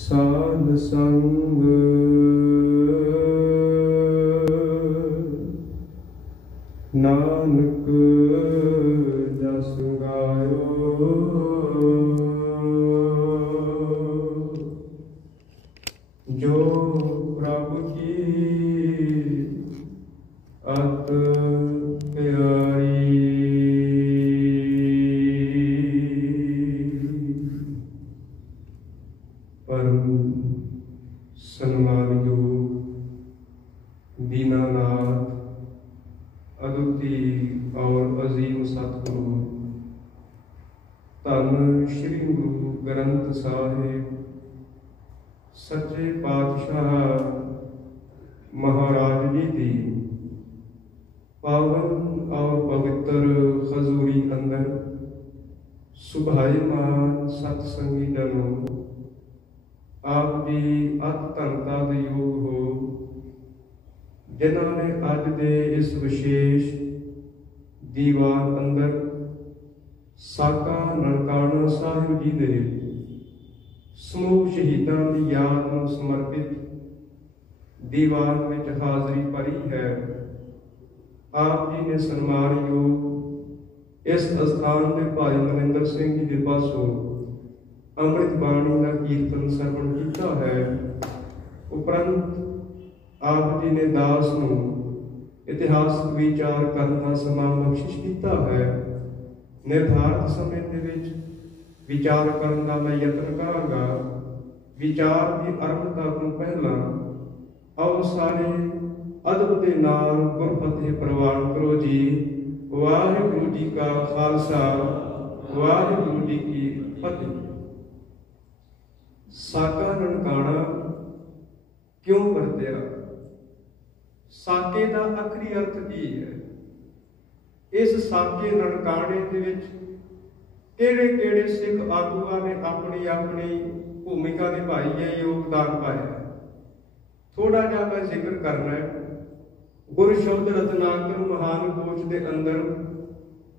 साध संग नानक जस गायो। जो प्रभु की अत प्यारी। परम सन्मानयोग दीनानाथ अद्वितीय और अजीम सतगुरु धन श्री गुरु ग्रंथ साहिब सच्चे पातशाह महाराज जी की पावन और पवित्र हजूरी अंदर सुभायमान सत्संगी जनों, आप जी अत धनता दे योग हो जिन्होंने अज दे इस विशेष दीवान अंदर साका ननकाना साहिब जी दे समूह शहीदां की याद में समर्पित दीवान में हाजरी भरी है। आप जी ने सन्मानयोग इस स्थान के भाई मनिंदर सिंह जी के पासों अमृत बाणी का कीर्तन सरवण किया है। उपरंत आप जी ने दास नूं इतिहासक विचार करने का समा बख्शिश किया है। निर्धारित समय के विच विचार करने का मैं यत्न करांगा। विचार की आरंभता तो पहला आओ सारे अदब के नाल गुरफतेह प्रवान करो जी। वाहिगुरु जी का खालसा वाहिगुरु जी की फतेह। साका ननकाना क्यों वरत्या? साके का आखिरी अर्थ की है? इस साके ननकाने दे विच केड़े-केड़े सिख आगुआं ने अपनी अपनी भूमिका निभाई है, योगदान पाया। थोड़ा जा मैं जिक्र करना है। गुर शब्द रत्नाकर महान कोश के अंदर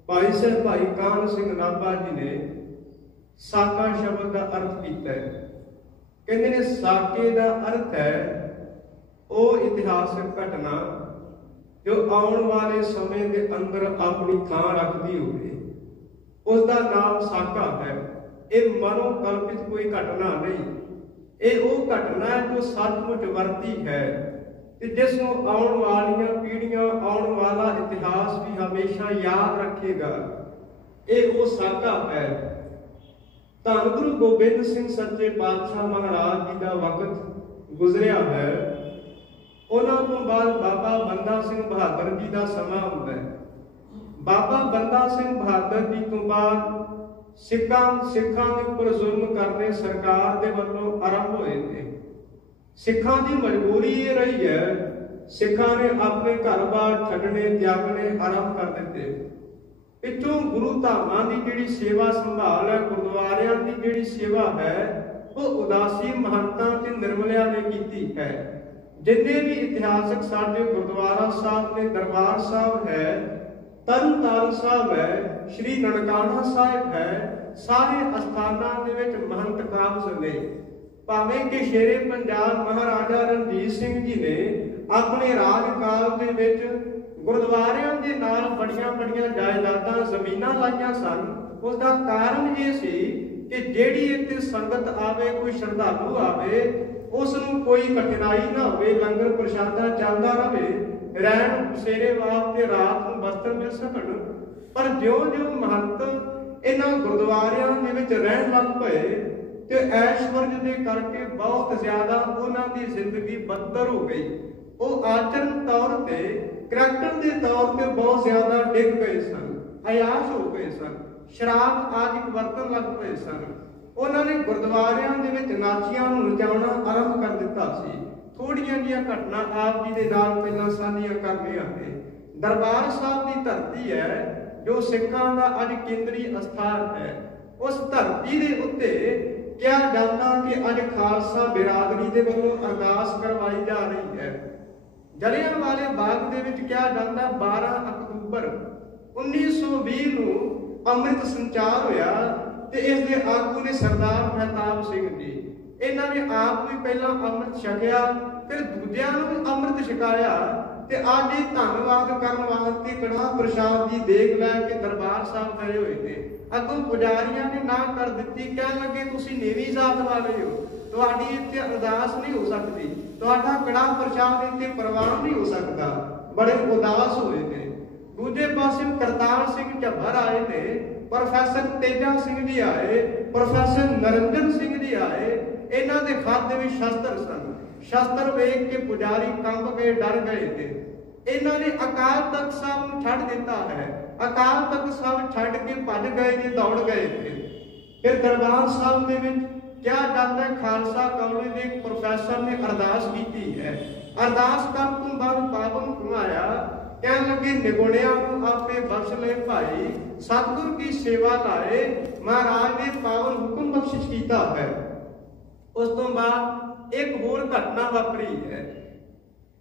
भाई साहब भाई कान सिंह नाभा जी ने साका शब्द का अर्थ किया है। कहते ने साके का अर्थ है वो इतिहासक घटना जो आने वाले समय के अंदर अपनी थां रखती होवे, उसका नाम साका है। ये मनोकल्पित कोई घटना नहीं, ये वो घटना है जो सचमुच वरती है, जिसनों आने वाली पीढ़ियां आने वाला इतिहास भी हमेशा याद रखेगा। ये वो साका है। धन गुरु गोबिंद सिंह सच्चे पातशाह महाराज जी का वक्त गुजरिया है। उन्होंने तो बाद बाबा बंदा सिंह बहादुर जी का समा होता है। बाबा बंदा सिंह बहादुर जी तो बाद सिखां के उपर जुल्म करने सरकार के वालों आरंभ होए थे। सिखां की मजबूरी ये रही है, सिखां ने अपने घर बार छड्डने त्यागने आरंभ कर दिते। पिछों गुरु धामां की जिहड़ी सेवा संभाल है, गुरुद्वारियां की जिहड़ी सेवा है, वो उदासी महंतां ते निर्मलियां ने कीती है। जिन्ने भी इतिहासक साडे गुरुद्वारा साहब ने दरबार साहब है, तरनताਰਨ साहब है, श्री ननकाना साहिब है, सारे अस्थानां दे विच महंत काबज ने। भावें कि शेरे पंजाब महाराजा रणजीत सिंह जी ने अपने राजकाल दे विच गुरुद्वारियां दे नाल बड़ियां बड़ियां जायदादां जमीनां लाइयां सन। उसका कारण ये सी कि जेड़ी इत्थे संगत आवे, कोई श्रद्धालु आवे, उसनूं कोई कठिनाई ना होवे, लंगर प्रशादा चलदा रहे, रहन बसेरे वास्ते रात नूं वस्त्र मिल सकण। पर ज्यों-ज्यों महंत इन्हां गुरुद्वारियां दे विच रहण लग पए ते ऐश्वर्य दे करके बहुत ज्यादा उन्हां दी जिंदगी बदतर हो गई। वो आचरण तौर पे, करैक्टर के तौर पे बहुत ज्यादा डिग गए सन, अयाश हो गए सन, शराब आदि वरतन लग पे सन। उन्होंने गुरुद्वारियां दे विच नाचियां नूं नचाउणा आरंभ कर दिता सी। थोड़ियां जिहियां घटना आप जी दे नाल पहलां साझीआं करनिआं ने। दरबार साहब की धरती है जो सिखां दा अज केंद्री अस्थान है। उस धरती दे उत्ते क्या जाता कि अज खालसा बिरादरी दे वल्लों अरदास करवाई जा रही है। जलियांवाले बाग दे विच क्या जाता 12 अक्तूबर 1920 नूं अमृत संचार होया ते इस दे आगू ने सरदार महताब सिंह जी। इन्हां ने आप भी पहला अमृत छकिया, फिर दूजियां नूं भी अमृत छकाया। ते अज ये धन्नवाद करन वास्ते कड़ाह प्रसाद की देग लैके दरबार साहब गए हुए थे। अगों पुजारियां ने ना कर दी, कहन लगे तुसीं नीवीं जात वाले हो, तुहाडी इत्थे अरदास नहीं हो सकती, तुहाडा कड़ाह प्रसाद इत्थे प्रवान नहीं हो सकता। बड़े उदास हुए थे। दूजे पासे करतार सिंह झब्बर आए थे, प्रोफैसर तेजा सिंह जी आए, प्रोफैसर नरिंदर सिंह जी आए। इन्हां दे हत्थ विच शस्त्र सन। शस्त्र वेख के पुजारी कंब गए, डर गए थे। इन्हां ने अकाल तख्त साहब नूं छड्ड दिता है। अकाल तख्त साहब छड्ड के भज गए ने, दौड़ गए थे। फिर दरबार साहब दे विच क्या जाता है, खालसा कॉलेज के एक प्रोफैसर ने अरदास की है। अरदास कर तू बाद पावन घुमाया, कहन लगे निगुणिया को आपे बख्श ले भाई, सतगुर की सेवा लाए, महाराज ने पावन हुक्म बख्शिश किया है। उस तो बाद एक होर घटना वापरी है।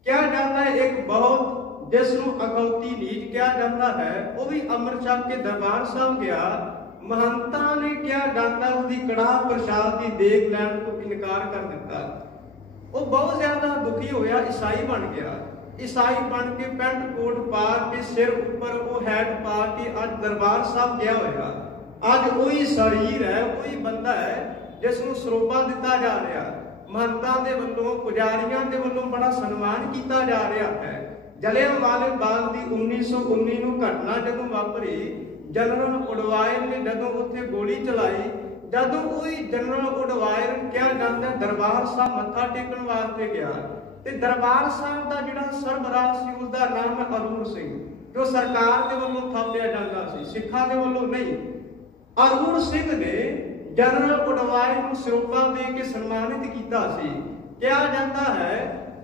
क्या जाता है, एक बहुत जिसनों अगौती नीच क्या जाता है, वो भी अमृत छक के दरबार साहब गया। महंता ने क्या जाता उसकी कड़ाह प्रसाद की देग लैन को इनकार कर दिता। वो बहुत ज्यादा दुखी होया, ईसाई बन गया। ईसाई बन के पेंट कोट पा के सिर ऊपर वो हैट पा के अज दरबार साहब गया होया। अज वही शरीर है, वही बंदा है जिसनों सरोपा दिता जा रहा। महंता दे वल्लों, पुजारियां दे वल्लों बड़ा सन्मान किया जा रहा है। जलियांवाले बाग की 1919 नूं घटना जदों वापरी, जनरल उडवायर ने जदों उत्थे गोली चलाई, जदों वही जनरल उडवायर क्या जाता दरबार साहब मत्था टेकण वास्ते गया, ते दरबार साहब का जिहड़ा सरबराह सी उसका नाम है अरूण सिंह, जो सरकार के वल्लों थापिया जाता सी, सिखां दे वल्लों नहीं। अरूण सिंह ने जनरल उडवायर को सिरोपा दे के सम्मानित किया सी। क्या जाता है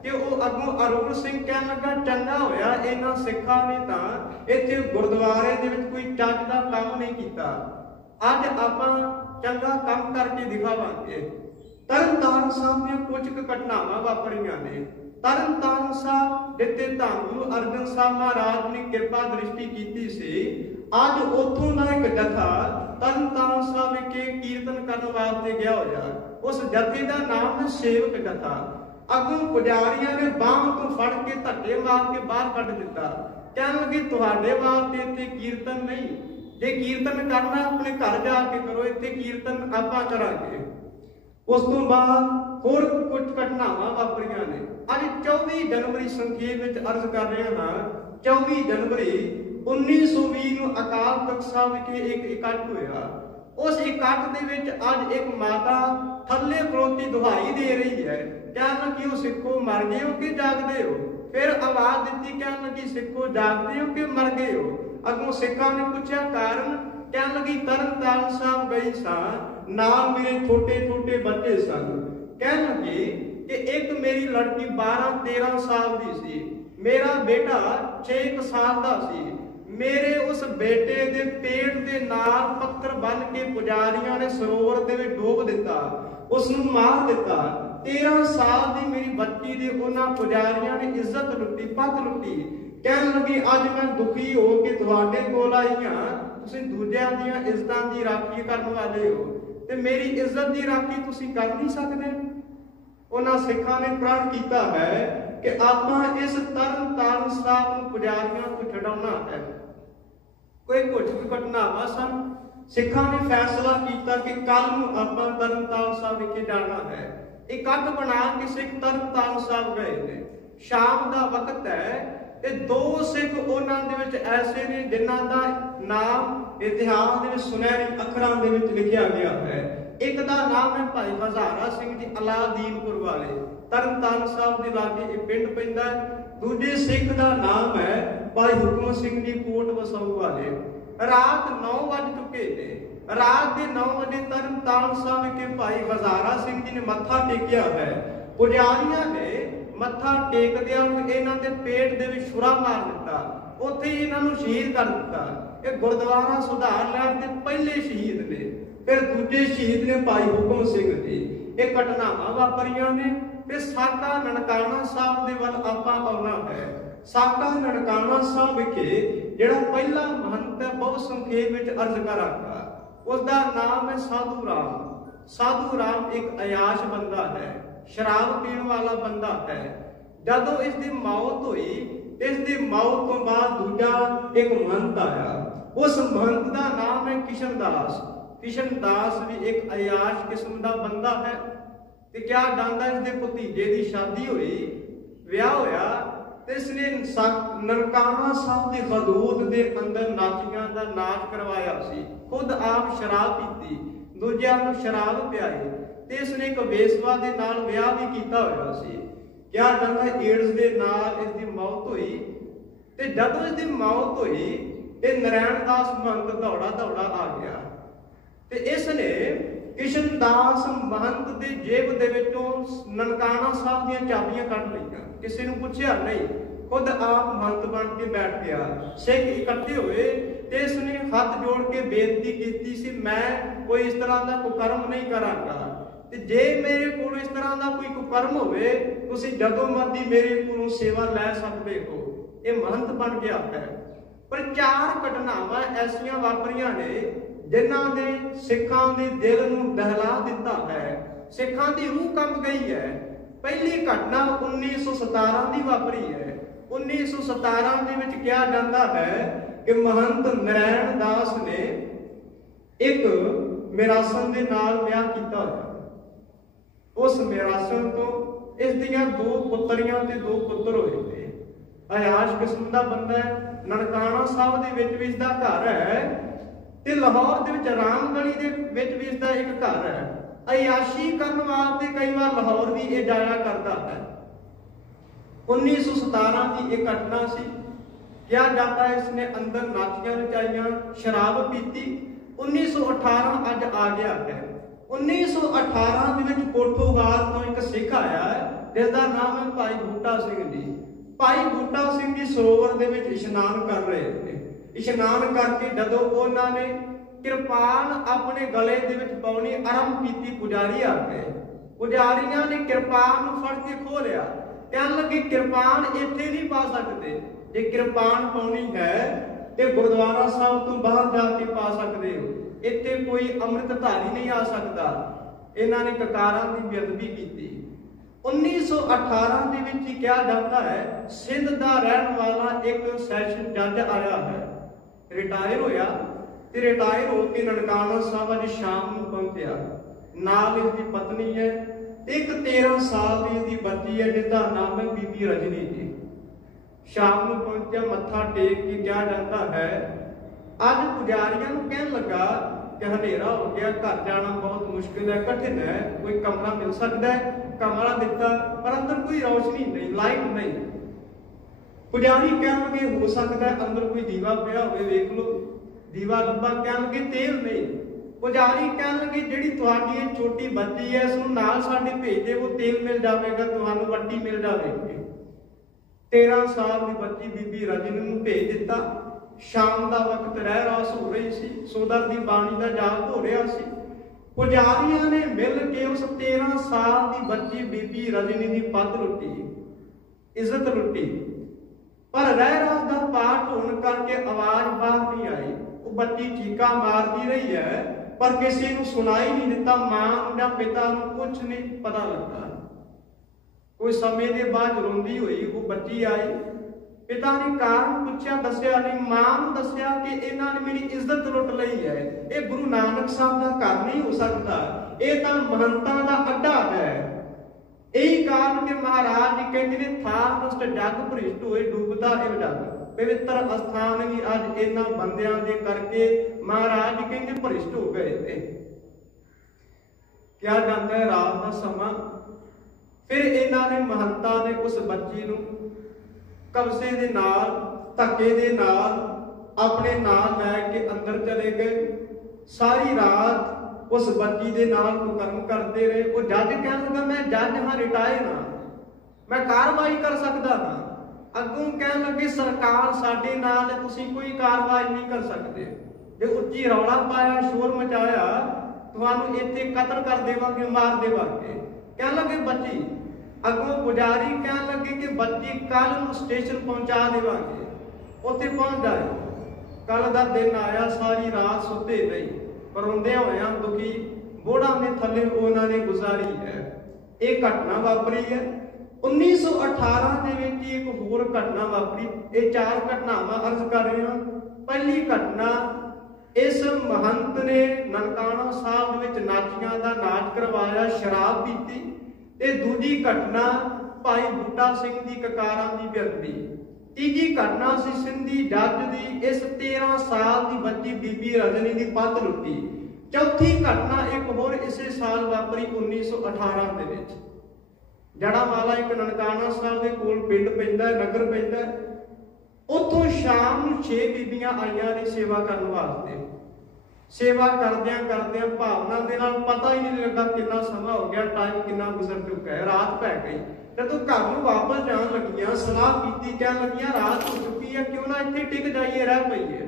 कि वो अगों अरूण सिंह कहन लगा चंगा होया इन्हां सिखां ने तां इत्थे गुरुद्वारे दे विच कोई चज दा काम नहीं कीता, अज आपां चंगा काम करके दिखावांगे। तरनताਰਨ साहब दी कुछ घटनावां वापरीआं ने। तरनताਰਨ साहब जिथे धन गुरु अर्जन साहब महाराज ने कृपा दृष्टि की सी, अज उथों दा एक जथा तरनताਰਨ साहब विखे कीर्तन करन वास्ते गया होया। उस जथे का नाम है सेवक जथा। अगों पुजारियां ने बांह तो फड़ के धक्के मार के बाहर कढ दिता। कहन लगे तुहाडे वास्ते इत्थे कीर्तन नहीं, जे कीर्तन करना अपने घर जाके करो, इत्थे कीर्तन आपां करांगे। उस तो बाद होर कुछ घटनावां वापरीआं ने। अज 24 जनवरी संखेप विच अर्ज कर रहे हां, 24 जनवरी 1920 ਨੂੰ अकाल तख्त साहब विखे एक इकट्ठ होया। उस इकट्ठ दे विच अज एक माता थल्ले खलोती दुहाई दे रही है, कहन लगी हो सिखो मर गए हो कि जागदे हो। फिर आवाज दी, कहन लगी सिखो जागदे हो कि मर गए हो। अगों सिखां ने पूछा कारण, कहन लगी तरनताਰਨ साहब गई सा, नाल मेरे छोटे छोटे बच्चे सन। कहन लगी कि एक मेरी लड़की 12-13 साल दी सी, मेरा बेटा 6 साल दा सी। मेरे उस बेटे दे पेट दे नाल पत्थर बन के पुजारियां ने सरोवर दे विच डोब दिता, उसनूं मार दिता। 13 साल दी मेरी बच्ची दे उन्हां पुजारियां ने इज्जत लुटी, पत लुटी। कहन लगी अज मैं दुखी हो के तुहाडे कोल आई हां, तुसीं दूजिआं दीआं इज्जतां दी राखी करन वाले हो ते मेरी इज्जत दी राखी तुसीं कर नहीं सकदे। उन्हां सिखां ने प्रण कीता है कि आपां इस तरनताਰਨ साहब नूं पुजारियां तो छडाउणा है। कोई कुछ घटनावां सन। सिखां ने फैसला किया कि कल नूं आपां तरनताਰਨ साहब विखे जाना है। इकट्ठ बना के सिख तरनताਰਨ साहब गए ने। शाम का वक्त है ते 2 सिख उन्हां दे विच ऐसे ने जिन्हां दा नाम इतिहास दे विच सुनहरी अखरां दे विच लिखिया गया है। एक दा नाम है भाई हजारा सिंह जी अलादीनपुर वाले, तरनताਰਨ साहब दे लागे ये पिंड पैंदा है। दूजे सिख दा नाम है भाई हुकम सिंह जी कोट वसाऊ वाले। रात 9 बज चुके ने। रात के 9 बजे तरनताਰਨ साहब विखे भाई हजारा सिंह जी ने मत्था टेकिया है। पुजारियां ने मत्था टेकदियां इन्हां दे पेट दे विच छुरा मार दिता, उत्थे इन्हां नूं शहीद कर दिता। ये गुरुद्वारा सुधार लैण दे पहले शहीद ने। फिर दूजे शहीद ने भाई हुकम सिंह जी। ये घटनावां वापरीआं ने। ते साका ननकाना साहब दे वल आपां आउणा है। साका ननकाना साहब विखे जिहड़ा पहला महंत है बहुत संखेप विच अर्ज करांगा, उसका नाम है साधू राम। साधु राम एक अयाश बंदा है, शराब पीण वाला बंदा है। जदों इसकी मौत हुई, इसकी मौत तो बाद दूजा एक महंत आया, उस महंत का नाम है किशन दास। किशन दास भी एक अयाश किस्म का बंदा है। ते क्या जानदा इसके भतीजे की शादी हुई, विआह होया, ते इसने ननकाना साहब की खदूत के अंदर नाचियां का नाच करवाया सी। खुद आप शराब पीती, दूजियां नूं शराब पियाई, ते इसने एक वेसवा दे नाल विआह भी कीता होया सी। क्या जानदा एड्स दे नाल इसकी मौत हुई। ते जदों इसकी मौत हुई, ये नारायण दास महंत दौड़ा दौड़ा आ गया, ते इसने किशन दास महंत की जेब दे विचों ननकाना साहब दीयां चाबियां कढ लईआं। किसी नूं पुछया नहीं, खुद आप महंत बन के बैठ गया। सिख इकट्ठे हुए ते इसने हाथ जोड़ के बेनती की सी, मैं कोई इस तरह का कुकर्म नहीं करांगा, ते जे मेरे कोल इस तरह का कोई कुकर्म होवे, तुसीं जदों मर्जी मेरे कोलों सेवा लै सकदे हो। ये महंत बन गया है। पर 4 घटनावां ऐसियां वापरियां ने जिन्हां ने सिखां दे दिल नूं दहला दिता है, सिखां दी रूह कंब गई है। पहली घटना 1917 की वापरी है। 1917 दे विच क्या जांदा है कि महंत नारायण दास ने एक मिरासन दे नाल विआह कीता होया। उस मिरासन तो इस दियां 2 पुत्रियां ते 2 पुत्र होए थे। अयाश किस्म का बंदा है। ननकाना साहब दे विच भी इसदा घर है, ते लाहौर दे विच रामगली दे विच भी इसदा एक घर है। अयाशी करन वास्ते कई बार लाहौर भी ये जाया करता है। 1917 की एक घटना सी। क्या जाता है, इसने अंदर नाचियां नचाइयां, शराब पीती। 1918 अज आ गया है। 1918 ਦੇ ਵਿੱਚ ਕੋਠੋਵਾਲ ਤੋਂ ਇੱਕ ਸਿੱਖ ਆਇਆ ਹੈ, ਜਿਸ ਦਾ ਨਾਮ ਹੈ ਭਾਈ ਬੂਟਾ ਸਿੰਘ ਜੀ। ਭਾਈ ਬੂਟਾ ਸਿੰਘ ਜੀ ਸਰੋਵਰ ਦੇ ਵਿੱਚ ਇਸ਼ਨਾਨ ਕਰ ਰਹੇ ਨੇ। ਇਸ਼ਨਾਨ ਕਰਕੇ ਜਦੋਂ ਉਹਨਾਂ ਨੇ ਕਿਰਪਾਨ ਆਪਣੇ ਗਲੇ ਦੇ ਵਿੱਚ ਪਾਉਣੀ ਆਰੰਭ ਕੀਤੀ, ਪੁਜਾਰੀ ਆ ਗਏ। ਪੁਜਾਰੀਆਂ ਨੇ ਕਿਰਪਾਨ ਨੂੰ ਫੜ ਕੇ ਖੋਹ ਲਿਆ। ਕਹਿਣ ਲੱਗੇ ਕਿਰਪਾਨ ਇੱਥੇ ਨਹੀਂ ਪਾ ਸਕਦੇ, ਜੇ ਕਿਰਪਾਨ ਪਾਉਣੀ ਹੈ ਤੇ ਗੁਰਦੁਆਰਾ ਸਾਹਿਬ ਤੋਂ ਬਾਹਰ ਜਾ ਕੇ ਪਾ ਸਕਦੇ ਹੋ, ਇੱਥੇ ਕੋਈ ਅੰਮ੍ਰਿਤਧਾਰੀ ਨਹੀਂ ਆ ਸਕਦਾ। ਇਹਨਾਂ ਨੇ ਕਕਾਰਾਂ ਦੀ ਬੇਅਦਬੀ ਕੀਤੀ। 1918 ਦੇ ਵਿੱਚ ਹੀ ਕਿਹਾ ਜਾਂਦਾ ਹੈ, ਸਿੰਧ ਦਾ ਰਹਿਣ ਵਾਲਾ ਇੱਕ ਸੈਸ਼ਨ ਜੱਜ ਆਇਆ ਹੈ, ਰਿਟਾਇਰ ਹੋਇਆ, ਤੇ ਰਿਟਾਇਰ ਹੋ ਕੇ ਨਨਕਾਣਾ ਸਾਹਿਬ ਅੱਜ ਸ਼ਾਮ ਨੂੰ ਪਹੁੰਚਿਆ। ਨਾਲ ਇਸ ਦੀ ਪਤਨੀ ਹੈ, ਇੱਕ 13 ਸਾਲ ਦੀ ਇਹਦੀ ਬੱਚੀ ਹੈ, ਜਿਸਦਾ ਨਾਮ ਹੈ ਬੀਬੀ ਰਜਨੀ ਜੀ। ਸ਼ਾਮ ਨੂੰ ਪਹੁੰਚਿਆ, ਮੱਥਾ ਟੇਕ ਕੇ ਕਿਹਾ ਜਾਂਦਾ ਹੈ, ਅੱਜ ਪੁਜਾਰੀਆਂ ਨੂੰ ਕਹਿਣ ਲੱਗਾ ਕਿ ਹਨੇਰਾ ਹੋ ਗਿਆ, ਘਰ ਜਾਣਾ ਬਹੁਤ ਮੁਸ਼ਕਿਲ ਹੈ, ਕਠਿਨ ਹੈ, ਕੋਈ ਕਮਰਾ ਮਿਲ ਸਕਦਾ ਹੈ। ਕਮਰਾ ਦਿੱਤਾ, ਪਰ ਅੰਦਰ ਕੋਈ ਰੌਸ਼ਨੀ ਨਹੀਂ, ਲਾਈਟ ਨਹੀਂ। ਪੁਜਾਰੀ ਕਹਿਣ ਲੱਗੇ ਹੋ ਸਕਦਾ ਹੈ ਅੰਦਰ ਕੋਈ ਦੀਵਾ ਪਿਆ ਹੋਵੇ, ਵੇਖ ਲਓ। ਦੀਵਾ ਲੱਭਾ, ਕਹਿਣ ਲੱਗੇ ਤੇਲ ਨਹੀਂ। ਪੁਜਾਰੀ ਕਹਿਣ ਲੱਗੇ ਜਿਹੜੀ ਤੁਹਾਡੀ ਇਹ ਛੋਟੀ ਬੱਚੀ ਹੈ, ਇਸ ਨੂੰ ਨਾਲ ਸਾਡੇ ਭੇਜ ਦੇਵੋ, ਤੇਲ ਮਿਲ ਜਾਵੇਗਾ, ਤੁਹਾਨੂੰ ਵੱਟੀ ਮਿਲ ਜਾਵੇਗੀ। 13 ਸਾਲ ਦੀ ਬੱਚੀ ਬੀਬੀ ਰਜਨੀ ਨੂੰ ਭੇਜ ਦਿੱਤਾ। ਸ਼ਾਮ ਦਾ ਵਕਤ ਰਹਿ ਰਾਸ ਹੋ ਰਹੀ ਸੀ, ਸੋਦਰ ਦੀ ਬਾਣੀ ਦਾ ਜਾਪ ਹੋ ਰਿਹਾ ਸੀ। ਪੁਜਾਰੀਆਂ ਨੇ ਮਿਲ ਕੇ ਉਸ 13 ਸਾਲ ਦੀ ਬੱਚੀ ਬੀਬੀ ਰਜਨੀ ਦੀ ਪੱਤ ਲੁੱਟੀ, ਇੱਜ਼ਤ ਲੁੱਟੀ। ਪਰ ਰਹਿ ਰਾਸ ਦਾ ਪਾਠ ਹੋਣ ਕਰਕੇ ਆਵਾਜ਼ ਬਾਹਰ ਨਹੀਂ ਆਈ। ਉਹ ਬੱਚੀ ਚੀਕਾਂ ਮਾਰਦੀ ਰਹੀ ਹੈ, ਪਰ ਕਿਸੇ ਨੂੰ ਸੁਣਾਈ ਨਹੀਂ ਦਿੱਤਾ। ਮਾਂ ਜਾਂ ਪਿਤਾ ਨੂੰ ਕੁਝ ਨਹੀਂ ਪਤਾ ਲੱਗਾ। ਕੋਈ ਸਮੇਂ ਦੇ ਬਾਅਦ ਰੋਂਦੀ ਹੋਈ ਉਹ ਬੱਚੀ ਆਈ। ਪਿਤਾ ਨੇ ਕਾਰਨ ਪੁੱਛਿਆ, ਦੱਸਿਆ ਨਹੀਂ। ਮਾਂ ਨੂੰ ਦੱਸਿਆ ਕਿ ਇਹਨਾਂ ਨੇ ਮੇਰੀ ਇੱਜ਼ਤ ਲੁੱਟ ਲਈ ਹੈ, ਇਹ ਗੁਰੂ ਨਾਨਕ ਸਾਹਿਬ ਦਾ ਘਰ ਨਹੀਂ ਹੋ ਸਕਦਾ, ਇਹ ਤਾਂ ਮਹੰਤਾਂ ਦਾ ਅੱਡਾ ਹੈ। ਇਹੀ ਕਾਰਨ ਕਿ ਮਹਾਰਾਜ ਜੀ ਕਹਿੰਦੇ ਨੇ, ਥਾਰ ਨਸ਼ਟ ਜਗ ਭ੍ਰਿਸ਼ਟ ਹੋਏ, ਡੁੱਬਦਾ ਇਹ ਜਗ। ਪਵਿੱਤਰ ਅਸਥਾਨ ਵੀ ਅੱਜ ਇਹਨਾਂ ਬੰਦਿਆਂ ਦੇ ਕਰਕੇ ਮਹਾਰਾਜ ਜੀ ਕਹਿੰਦੇ ਭ੍ਰਿਸ਼ਟ ਹੋ ਗਏ ਨੇ। ਕਿਹਾ ਜਾਂਦਾ ਹੈ ਰਾਤ ਦਾ ਸਮਾਂ, ਫਿਰ ਇਹਨਾਂ ਨੇ ਮਹੰਤਾਂ ਨੇ ਉਸ ਬੱਚੀ ਨੂੰ ਕਬਜ਼ੇ ਦੇ ਨਾਲ, ਧੱਕੇ ਦੇ ਨਾਲ ਆਪਣੇ ਨਾਲ ਲੈ ਕੇ ਅੰਦਰ ਚਲੇ ਗਏ। ਸਾਰੀ ਰਾਤ ਉਸ ਬੱਚੀ ਦੇ ਨਾਲ ਕੁਕਰਮ ਕਰਦੇ ਰਹੇ। ਉਹ ਜੱਜ ਕਹਿਣ ਲੱਗਾ, ਮੈਂ ਜੱਜ ਹਾਂ, ਰਿਟਾਇਰ ਹਾਂ, ਮੈਂ ਕਾਰਵਾਈ ਕਰ ਸਕਦਾ ਹਾਂ। ਅੱਗੋਂ ਕਹਿਣ ਲੱਗੇ, ਸਰਕਾਰ ਸਾਡੇ ਨਾਲ ਹੈ, ਤੁਸੀਂ ਕੋਈ ਕਾਰਵਾਈ ਨਹੀਂ ਕਰ ਸਕਦੇ। ਜੇ ਉੱਚੀ ਰੌਲਾ ਪਾਇਆ, ਸ਼ੋਰ ਮਚਾਇਆ, ਤੁਹਾਨੂੰ ਇੱਥੇ ਕਤਲ ਕਰ ਦੇਵਾਂਗੇ, ਮਾਰ ਦੇਵਾਂਗੇ। ਕਹਿਣ ਲੱਗੇ ਬੱਚੀ। ਅੱਗੋਂ ਪੁਜਾਰੀ ਕਹਿਣ ਲੱਗੇ ਕਿ ਬੱਚੀ ਕੱਲ ਨੂੰ ਸਟੇਸ਼ਨ ਪਹੁੰਚਾ ਦੇਵਾਂਗੇ, ਉੱਥੇ ਪਹੁੰਚ ਜਾਏ। ਕੱਲ ਦਾ ਦਿਨ ਆਇਆ, ਸਾਰੀ ਰਾਤ ਸੁੱਤੇ ਨਹੀਂ, ਪਰ ਰੋਂਦਿਆਂ ਹੋਇਆਂ ਦੁਖੀ ਬੋੜਾਂ ਦੇ ਥੱਲੇ ਉਹਨਾਂ ਨੇ ਗੁਜ਼ਾਰੀ ਹੈ। ਇਹ ਘਟਨਾ ਵਾਪਰੀ ਹੈ। 1918 ਦੇ ਵਿੱਚ ਇੱਕ ਹੋਰ ਘਟਨਾ ਵਾਪਰੀ। ਇਹ 4 ਘਟਨਾਵਾਂ ਅਰਜ਼ ਕਰ ਰਹੇ ਹਾਂ। ਪਹਿਲੀ ਘਟਨਾ, ਇਸ ਮਹੰਤ ਨੇ ਨਨਕਾਣਾ ਸਾਹਿਬ ਦੇ ਵਿੱਚ ਨਾਚੀਆਂ ਦਾ ਨਾਚ ਕਰਵਾਇਆ, ਸ਼ਰਾਬ ਪੀਤੀ। ਤੇ ਦੂਜੀ ਘਟਨਾ ਭਾਈ ਬੂਟਾ ਸਿੰਘ ਦੀ ਕਕਾਰਾਂ ਦੀ ਬੇਅਦਬੀ। ਤੀਜੀ ਘਟਨਾ ਸੀ ਸਿੰਧੀ ਜੱਜ ਦੀ ਇਸ 13 ਸਾਲ ਦੀ ਬੱਚੀ ਬੀਬੀ ਰਜਨੀ ਦੀ ਪੱਤ ਲੁੱਟੀ। ਚੌਥੀ ਘਟਨਾ ਇੱਕ ਹੋਰ ਇਸੇ ਸਾਲ ਵਾਪਰੀ 1918 ਦੇ ਵਿੱਚ। ਜੜਾਵਾਲਾ ਇੱਕ ਨਨਕਾਣਾ ਸਾਹਿਬ ਦੇ ਕੋਲ ਪਿੰਡ ਪੈਂਦਾ, ਨਗਰ ਪੈਂਦਾ। ਉੱਥੋਂ ਸ਼ਾਮ ਨੂੰ 6 ਬੀਬੀਆਂ ਆਈਆਂ ਨੇ ਸੇਵਾ ਕਰਨ ਵਾਸਤੇ। ਸੇਵਾ ਕਰਦਿਆਂ ਕਰਦਿਆਂ ਭਾਵਨਾ ਦੇ ਨਾਲ ਪਤਾ ਹੀ ਨਹੀਂ ਲੱਗਾ ਕਿੰਨਾ ਸਮਾਂ ਹੋ ਗਿਆ, ਟਾਈਮ ਕਿੰਨਾ ਗੁਜ਼ਰ ਚੁੱਕਾ ਹੈ, ਰਾਤ ਪੈ ਗਈ। ਜਦੋਂ ਘਰ ਨੂੰ ਵਾਪਸ ਜਾਣ ਲੱਗੀਆਂ ਸਲਾਹ ਕੀਤੀ, ਕਹਿਣ ਲੱਗੀਆਂ ਰਾਤ ਹੋ ਚੁੱਕੀ ਹੈ, ਕਿਉਂ ਨਾ ਇੱਥੇ ਟਿਕ ਜਾਈਏ, ਰਹਿ ਪਈਏ।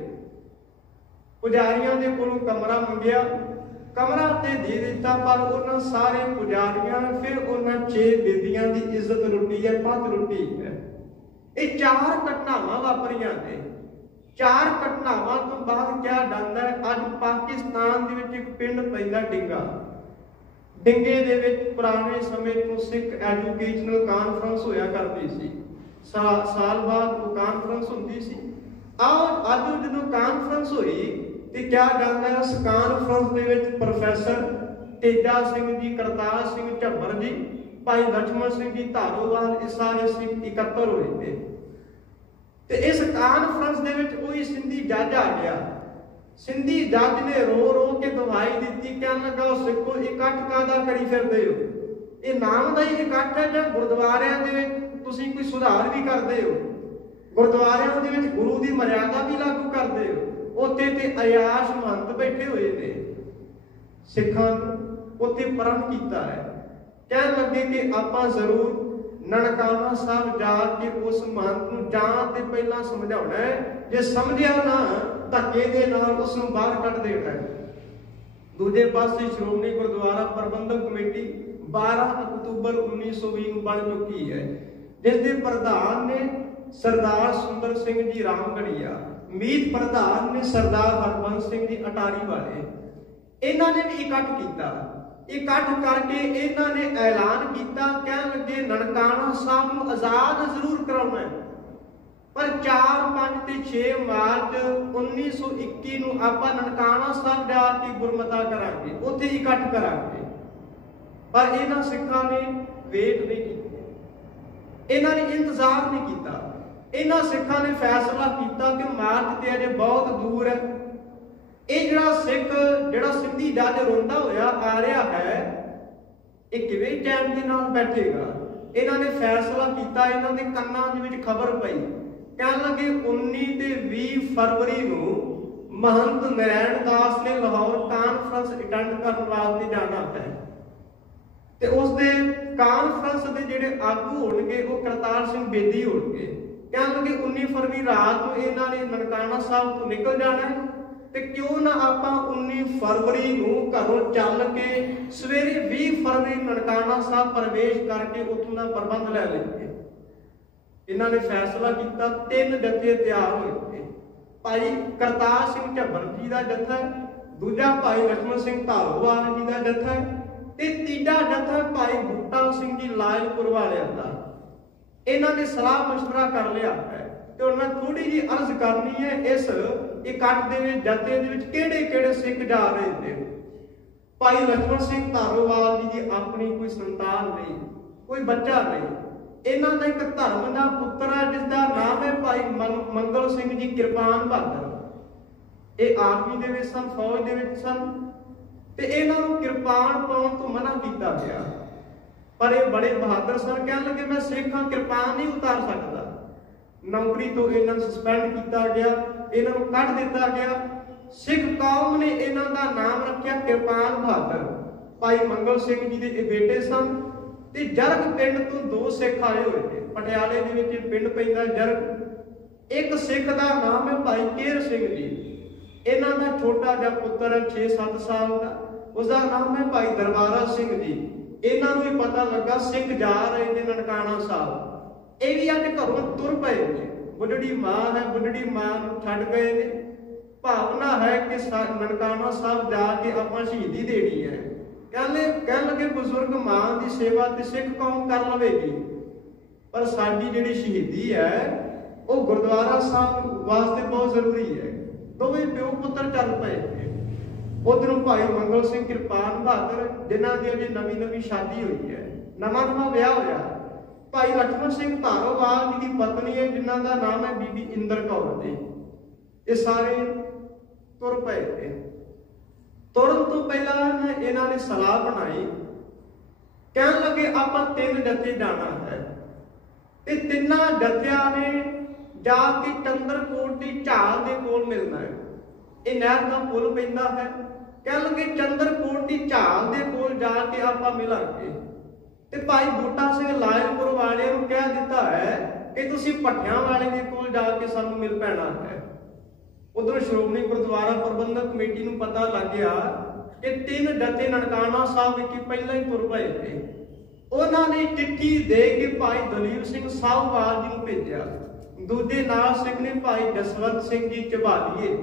ਪੁਜਾਰੀਆਂ ਦੇ ਕੋਲੋਂ ਕਮਰਾ ਮੰਗਿਆ, ਕਮਰਾ ਤੇ ਦੇ ਦਿੱਤਾ, ਪਰ ਉਹਨਾਂ ਸਾਰੇ ਪੁਜਾਰੀਆਂ ਨੇ ਫਿਰ ਉਹਨਾਂ 6 ਬੀਬੀਆਂ ਦੀ ਇੱਜ਼ਤ ਲੁੱਟੀ ਹੈ, ਪੱਤ ਲੁੱਟੀ ਹੈ। ਇਹ 4 ਘਟਨਾਵਾਂ ਵਾਪਰੀਆਂ ਨੇ। 4 ਘਟਨਾਵਾਂ ਤੋਂ ਬਾਅਦ ਕਿਹਾ ਜਾਂਦਾ ਹੈ ਅੱਜ ਪਾਕਿਸਤਾਨ ਦੇ ਵਿੱਚ ਇੱਕ ਪਿੰਡ ਪੈਂਦਾ ਡਿੰਗਾ। ਡਿੰਗੇ ਦੇ ਵਿੱਚ ਪੁਰਾਣੇ ਸਮੇਂ ਤੋਂ ਸਿੱਖ ਐਜੂਕੇਸ਼ਨਲ ਕਾਨਫਰੰਸ ਹੋਇਆ ਕਰਦੀ ਸੀ। ਸਾਲ ਬਾਅਦ ਉਹ ਕਾਨਫਰੰਸ ਹੁੰਦੀ ਸੀ। ਅੱਜ ਜਦੋਂ ਕਾਨਫਰੰਸ ਹੋਈ ਤੇ ਕਿਹਾ ਜਾਂਦਾ ਹੈ ਉਸ ਕਾਨਫਰੰਸ ਦੇ ਵਿੱਚ ਪ੍ਰੋਫੈਸਰ ਤੇਜਾ ਸਿੰਘ ਜੀ, ਕਰਤਾਰ ਸਿੰਘ ਝੱਬਰ ਜੀ, ਭਾਈ ਲਛਮਣ ਸਿੰਘ ਜੀ ਧਾਰੋਵਾਲ, ਇਹ ਸਾਰੇ ਸਿੱਖ ਇਕੱਤਰ ਹੋਏ ਨੇ। ਤੇ ਇਸ ਕਾਨਫਰੰਸ ਦੇ ਵਿੱਚ ਕੋਈ ਸਿੰਧੀ ਜੱਜ ਆ ਗਿਆ। ਸਿੰਧੀ ਜੱਜ ਨੇ ਰੋ ਰੋ ਕੇ ਦਵਾਈ ਦਿੱਤੀ, ਕਹਿਣ ਲੱਗਾ ਸਿੱਖੋ ਇਕੱਠ ਕਾਹਦਾ ਕਰੀ ਫਿਰਦੇ ਹੋ? ਇਹ ਨਾਮ ਦਾ ਹੀ ਇਕੱਠ ਹੈ ਜਾਂ ਗੁਰਦੁਆਰਿਆਂ ਦੇ ਵਿੱਚ ਤੁਸੀਂ ਕੋਈ ਸੁਧਾਰ ਵੀ ਕਰਦੇ ਹੋ? ਗੁਰਦੁਆਰਿਆਂ ਦੇ ਵਿੱਚ ਗੁਰੂ ਦੀ ਮਰਿਆਦਾ ਵੀ ਲਾਗੂ ਕਰਦੇ ਹੋ? ਉੱਥੇ ਤੇ ਅਯਾਸ਼ ਮਹੰਤ ਬੈਠੇ ਹੋਏ ਨੇ। ਸਿੱਖਾਂ ਉੱਥੇ ਪ੍ਰਣ ਕੀਤਾ ਹੈ। ਕਹਿਣ ਲੱਗੇ ਕਿ ਆਪਾਂ ਜ਼ਰੂਰ ਨਨਕਾਣਾ ਸਾਹਿਬ ਜਾ ਕੇ ਉਸ ਮਹੰਤ ਨੂੰ ਜਾਂ ਤੇ ਪਹਿਲਾਂ ਸਮਝਾਉਣਾ ਹੈ, ਜੇ ਸਮਝਿਆ ਨਾ ਧੱਕੇ ਦੇ ਨਾਲ ਉਸ ਨੂੰ ਬਾਹਰ ਕੱਢ ਦੇਣਾ ਹੈ। ਦੂਜੇ ਪਾਸੇ ਸ਼੍ਰੋਮਣੀ ਗੁਰਦੁਆਰਾ ਪ੍ਰਬੰਧਕ ਕਮੇਟੀ 12 ਅਕਤੂਬਰ 1920 ਨੂੰ ਬਣ ਚੁੱਕੀ ਹੈ, ਜਿਸ ਦੇ ਪ੍ਰਧਾਨ ਨੇ ਸਰਦਾਰ ਸੁੰਦਰ ਸਿੰਘ ਜੀ ਰਾਮਗੜੀਆ, ਮੀਤ ਪ੍ਰਧਾਨ ਨੇ ਸਰਦਾਰ ਹਰਬੰਸ ਸਿੰਘ ਜੀ ਅਟਾਰੀ ਵਾਲੇ। ਇਹਨਾਂ ਨੇ ਵੀ ਇਕੱਠ ਕੀਤਾ। ਇਕੱਠ ਕਰਕੇ ਇਹਨਾਂ ਨੇ ਐਲਾਨ ਕੀਤਾ, ਕਹਿਣ ਲੱਗੇ ਨਨਕਾਣਾ ਸਾਹਿਬ ਨੂੰ ਆਜ਼ਾਦ ਜ਼ਰੂਰ ਕਰਾਉਣਾ ਹੈ, ਪਰ 4, 5 ਤੇ 6 ਮਾਰਚ 1921 ਨੂੰ ਆਪਾਂ ਨਨਕਾਣਾ ਸਾਹਿਬ ਜਾ ਕੇ ਗੁਰਮਤਾ ਕਰਾਂਗੇ, ਉੱਥੇ ਇਕੱਠ ਕਰਾਂਗੇ। ਪਰ ਇਹਨਾਂ ਸਿੱਖਾਂ ਨੇ ਵੇਟ ਨਹੀਂ ਕੀਤੀ, ਇਹਨਾਂ ਨੇ ਇੰਤਜ਼ਾਰ ਨਹੀਂ ਕੀਤਾ। ਇਹਨਾਂ ਸਿੱਖਾਂ ਨੇ ਫੈਸਲਾ ਕੀਤਾ ਕਿ ਮਾਰਚ ਤੇ ਅਜੇ ਬਹੁਤ ਦੂਰ ਹੈ। ਇਹ ਜਿਹੜਾ ਸਿੰਧੀ ਜੱਜ ਰੋਂਦਾ ਹੋਇਆ ਆ ਰਿਹਾ ਹੈ, ਇਹ ਕਿਵੇਂ ਚੈਨ ਦੇ ਨਾਲ ਬੈਠੇਗਾ? ਇਹਨਾਂ ਨੇ ਫੈਸਲਾ ਕੀਤਾ, ਇਹਨਾਂ ਦੇ ਕੰਨਾਂ ਦੇ ਵਿੱਚ ਖਬਰ ਪਈ। ਕਹਿਣ ਲੱਗੇ 19 ਤੇ 20 ਫਰਵਰੀ ਨੂੰ ਮਹੰਤ ਨਰੈਣ ਦਾਸ ਨੇ ਲਾਹੌਰ ਕਾਨਫਰੰਸ ਅਟੈਂਡ ਕਰਨ ਵਾਸਤੇ ਜਾਣਾ ਹੈ ਤੇ ਉਸ ਦੇ ਕਾਨਫਰੰਸ ਦੇ ਜਿਹੜੇ ਆਗੂ ਹੋਣਗੇ ਉਹ ਕਰਤਾਰ ਸਿੰਘ ਬੇਦੀ ਹੋਣਗੇ। ਕਹਿਣ ਲੱਗੇ 19 ਫਰਵਰੀ ਰਾਤ ਨੂੰ ਇਹਨਾਂ ਨੇ ਨਨਕਾਣਾ ਸਾਹਿਬ ਤੋਂ ਨਿਕਲ ਜਾਣਾ ਹੈ ਤੇ ਕਿਉਂ ਨਾ ਆਪਾਂ 19 ਫਰਵਰੀ ਨੂੰ ਘਰੋਂ ਚੱਲ ਕੇ ਸਵੇਰੇ 20 ਫਰਵਰੀ ਨਨਕਾਣਾ ਸਾਹਿਬ ਪ੍ਰਵੇਸ਼ ਕਰਕੇ ਉੱਥੋਂ ਦਾ ਪ੍ਰਬੰਧ ਲੈ ਲਈਏ। ਇਹਨਾਂ ਨੇ ਫੈਸਲਾ ਕੀਤਾ। 3 ਜਥੇ ਤਿਆਰ ਹੋਏ। ਭਾਈ ਕਰਤਾਰ ਸਿੰਘ ਝੱਬਰ ਜੀ ਦਾ ਜਥਾ, ਦੂਜਾ ਭਾਈ ਲਛਮਣ ਸਿੰਘ ਧਾਰੋਵਾਲ ਜੀ ਦਾ ਜਥਾ ਤੇ ਤੀਜਾ ਜਥਾ ਭਾਈ ਬੂਟਾ ਸਿੰਘ ਜੀ ਲਾਇਲਪੁਰ ਵਾਲਿਆਂ ਦਾ। ਇਹਨਾਂ ਨੇ ਸਲਾਹ ਮਸ਼ਵਰਾ ਕਰ ਲਿਆ ਹੈ ਤੇ ਹੁਣ ਮੈਂ ਥੋੜੀ ਜਿਹੀ ਅਰਜ਼ ਕਰਨੀ ਹੈ ਇਸ ਇਕੱਠ ਦੇ ਵਿੱਚ ਜਥੇ ਦੇ ਵਿੱਚ ਕਿਹੜੇ ਕਿਹੜੇ ਸਿੱਖ ਜਾ ਰਹੇ ਨੇ। ਭਾਈ ਲਛਮਣ ਸਿੰਘ ਧਾਰੋਵਾਲ ਜੀ ਦੀ ਆਪਣੀ ਕੋਈ ਸੰਤਾਨ ਨਹੀਂ, ਕੋਈ ਬੱਚਾ ਨਹੀਂ। ਇਹਨਾਂ ਦਾ ਇੱਕ ਧਰਮ ਦਾ ਪੁੱਤਰ ਹੈ ਜਿਸ ਦਾ ਨਾਮ ਹੈ ਭਾਈ ਮੰਗਲ ਸਿੰਘ ਜੀ ਕਿਰਪਾਨ ਬਹਾਦਰ। ਇਹ ਆਰਮੀ ਦੇ ਵਿੱਚ ਸਨ, ਫੌਜ ਦੇ ਵਿੱਚ ਸਨ ਤੇ ਇਹਨਾਂ ਨੂੰ ਕਿਰਪਾਨ ਪਾਉਣ ਤੋਂ ਮਨਾ ਕੀਤਾ ਗਿਆ, ਪਰ ਇਹ ਬੜੇ ਬਹਾਦਰ ਸਨ। ਕਹਿਣ ਲੱਗੇ ਮੈਂ ਸਿੱਖਾਂ, ਕਿਰਪਾਨ ਨਹੀਂ ਉਤਾਰ ਸਕਦਾ। ਨੌਕਰੀ ਤੋਂ ਇਹਨਾਂ ਨੂੰ ਸਸਪੈਂਡ ਕੀਤਾ ਗਿਆ, ਇਹਨਾਂ ਨੂੰ ਕੱਢ ਦਿੱਤਾ ਗਿਆ। ਸਿੱਖ ਕੌਮ ਨੇ ਇਹਨਾਂ ਦਾ ਨਾਮ ਰੱਖਿਆ ਕਿਰਪਾਨ ਬਹਾਦਰ। ਭਾਈ ਮੰਗਲ ਸਿੰਘ ਜੀ ਦੇ ਇਹ ਬੇਟੇ ਸਨ ਤੇ ਜਰਗ ਪਿੰਡ ਤੋਂ 2 ਸਿੱਖ ਆਏ ਹੋਏ ਨੇ। ਪਟਿਆਲੇ ਦੇ ਵਿੱਚ ਪਿੰਡ ਪੈਂਦਾ ਜਰਗ। ਇੱਕ ਸਿੱਖ ਦਾ ਨਾਮ ਹੈ ਭਾਈ ਕੇਰ ਸਿੰਘ ਜੀ। ਇਹਨਾਂ ਦਾ ਛੋਟਾ ਜਿਹਾ ਪੁੱਤਰ ਹੈ 6-7 ਸਾਲ ਦਾ, ਉਸਦਾ ਨਾਮ ਹੈ ਭਾਈ ਦਰਬਾਰਾ ਸਿੰਘ ਜੀ। ਇਹਨਾਂ ਨੂੰ ਵੀ ਪਤਾ ਲੱਗਾ ਸਿੱਖ ਜਾ ਰਹੇ ਨੇ ਨਨਕਾਣਾ ਸਾਹਿਬ। ਇਹ ਵੀ ਅੱਜ ਘਰੋਂ ਤੁਰ ਪਏ ਨੇ। ਬੁੱਢੜੀ ਮਾਂ ਹੈ, ਬੁੱਢੜੀ ਮਾਂ ਨੂੰ ਛੱਡ ਗਏ ਨੇ। ਭਾਵਨਾ ਹੈ ਕਿ ਨਨਕਾਣਾ ਸਾਹਿਬ ਜਾ ਕੇ ਆਪਾਂ ਸ਼ਹੀਦੀ ਦੇਣੀ ਹੈ। ਕਹਿਣ ਲੱਗੇ ਬਜ਼ੁਰਗ ਮਾਂ ਦੀ ਸੇਵਾ ਤੇ ਸਿੱਖ ਕੌਮ ਕਰ ਲਵੇਗੀ, ਪਰ ਸਾਡੀ ਜਿਹੜੀ ਸ਼ਹੀਦੀ ਹੈ ਉਹ ਗੁਰਦੁਆਰਾ ਸਾਹਿਬ ਵਾਸਤੇ ਬਹੁਤ ਜ਼ਰੂਰੀ ਹੈ। ਦੋਵੇਂ ਪਿਓ ਪੁੱਤਰ ਚੱਲ ਪਏ। ਉਧਰੋਂ ਭਾਈ ਮੰਗਲ ਸਿੰਘ ਕਿਰਪਾਨ ਬਹਾਦਰ, ਜਿਨ੍ਹਾਂ ਦੀ ਅਜੇ ਨਵੀਂ ਸ਼ਾਦੀ ਹੋਈ ਹੈ, ਨਵਾਂ ਵਿਆਹ ਹੋਇਆ। ਭਾਈ ਲక్ష్మణ ਸਿੰਘ ਧਾਰੋਵਾਲ ਜੀ ਦੀ ਪਤਨੀ ਹੈ, ਜਿਨ੍ਹਾਂ ਦਾ ਨਾਮ ਹੈ ਬੀਬੀ ਇੰਦਰ ਕੌਰ ਜੀ। ਇਹ ਸਾਰੇ ਤੁਰ ਪਏ ਤੇ ਤੁਰਨ ਤੋਂ ਪਹਿਲਾਂ ਇਹਨਾਂ ਨੇ ਸਲਾਹ ਬਣਾਈ। ਕਹਿਣ ਲੱਗੇ ਆਪਾਂ 3 ਜਥੇ ਜਾਣਾ ਹੈ ਤੇ 3 ਜਥਿਆਂ ਨੇ ਜਾ ਕੇ ਚੰਦਰਕੋਟ ਦੀ ਝਾਲ ਦੇ ਕੋਲ ਮਿਲਣਾ ਹੈ। ਇਹ ਨਹਿਰ ਦਾ ਪੁਲ ਪੈਂਦਾ ਹੈ। ਕਹਿਣ ਲੱਗੇ ਚੰਦਰਕੋਟ ਦੀ ਝਾਲ ਦੇ ਕੋਲ ਜਾ ਕੇ ਆਪਾਂ ਮਿਲਾਂਗੇ। ਤੇ ਭਾਈ ਬੂਟਾ ਸਿੰਘ ਲਾਇਲਪੁਰ ਵਾਲਿਆਂ ਨੂੰ ਕਹਿ ਦਿੱਤਾ ਹੈ ਕਿ ਤੁਸੀਂ ਭੱਠਿਆਂ ਵਾਲੇ ਦੇ ਕੋਲ ਜਾ ਕੇ ਸਾਨੂੰ ਮਿਲ ਪੈਣਾ ਹੈ। ਉਧਰ ਸ਼੍ਰੋਮਣੀ ਗੁਰਦੁਆਰਾ ਪ੍ਰਬੰਧਕ ਕਮੇਟੀ ਨੂੰ ਪਤਾ ਲੱਗ ਗਿਆ ਕਿ 3 ਜਥੇ ਨਨਕਾਣਾ ਸਾਹਿਬ ਵਿੱਚ ਪਹਿਲਾਂ ਹੀ ਤੁਰ ਪਏ ਨੇ। ਉਹਨਾਂ ਨੇ ਚਿੱਠੀ ਦੇ ਕੇ ਭਾਈ ਦਲੀਪ ਸਿੰਘ ਸਾਹੂਵਾਲ ਜੀ ਨੂੰ ਭੇਜਿਆ। ਦੂਜੇ ਨਾਲ ਸਿੱਖ ਨੇ ਭਾਈ ਜਸਵੰਤ ਸਿੰਘ ਜੀ ਝਬਾਲੀਏ,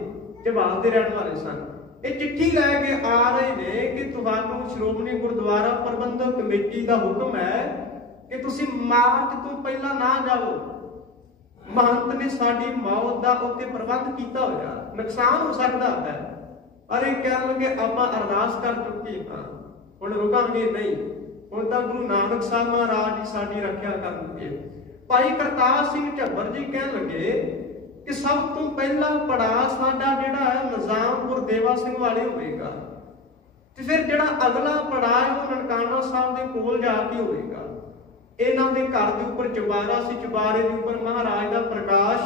ਝਬਾਲ ਦੇ ਰਹਿਣ ਵਾਲੇ ਸਨ। ਇਹ ਚਿੱਠੀ ਲੈ ਕੇ ਆ ਰਹੇ ਨੇ ਕਿ ਤੁਹਾਨੂੰ ਸ਼੍ਰੋਮਣੀ ਗੁਰਦੁਆਰਾ ਪ੍ਰਬੰਧਕ ਕਮੇਟੀ ਦਾ ਹੁਕਮ ਹੈ ਕਿ ਤੁਸੀਂ ਮਾਰਚ ਤੋਂ ਪਹਿਲਾਂ ਨਾ ਜਾਓ। ਮਹੰਤ ਨੇ ਸਾਡੀ ਮੌਤ ਦਾ ਉੱਤੇ ਪ੍ਰਬੰਧ ਕੀਤਾ ਹੋਇਆ, ਨੁਕਸਾਨ ਹੋ ਸਕਦਾ ਹੈ। ਪਰ ਇਹ ਕਹਿਣ ਲੱਗੇ ਆਪਾਂ ਅਰਦਾਸ ਕਰ ਚੁੱਕੇ ਹਾਂ, ਹੁਣ ਰੁਕਾਂਗੇ ਨਹੀਂ। ਹੁਣ ਤਾਂ ਗੁਰੂ ਨਾਨਕ ਸਾਹਿਬ ਮਹਾਰਾਜ ਜੀ ਸਾਡੀ ਰੱਖਿਆ ਕਰਨਗੇ। ਭਾਈ ਕਰਤਾਰ ਸਿੰਘ ਝੱਬਰ ਜੀ ਕਹਿਣ ਲੱਗੇ ਕਿ ਸਭ ਤੋਂ ਪਹਿਲਾ ਪੜਾਅ ਸਾਡਾ ਜਿਹੜਾ ਹੈ ਨਿਜ਼ਾਮਪੁਰ ਦੇਵਾ ਸਿੰਘ ਵਾਲੇ ਹੋਵੇਗਾ, ਤੇ ਫਿਰ ਜਿਹੜਾ ਅਗਲਾ ਪੜਾਅ ਹੈ ਉਹ ਨਨਕਾਣਾ ਸਾਹਿਬ ਦੇ ਕੋਲ ਜਾ ਕੇ ਹੋਵੇਗਾ। ਇਹਨਾਂ ਦੇ ਘਰ ਦੇ ਉੱਪਰ ਚੁਬਾਰਾ ਸੀ, ਚੁਬਾਰੇ ਦੇ ਉੱਪਰ ਮਹਾਰਾਜ ਦਾ ਪ੍ਰਕਾਸ਼,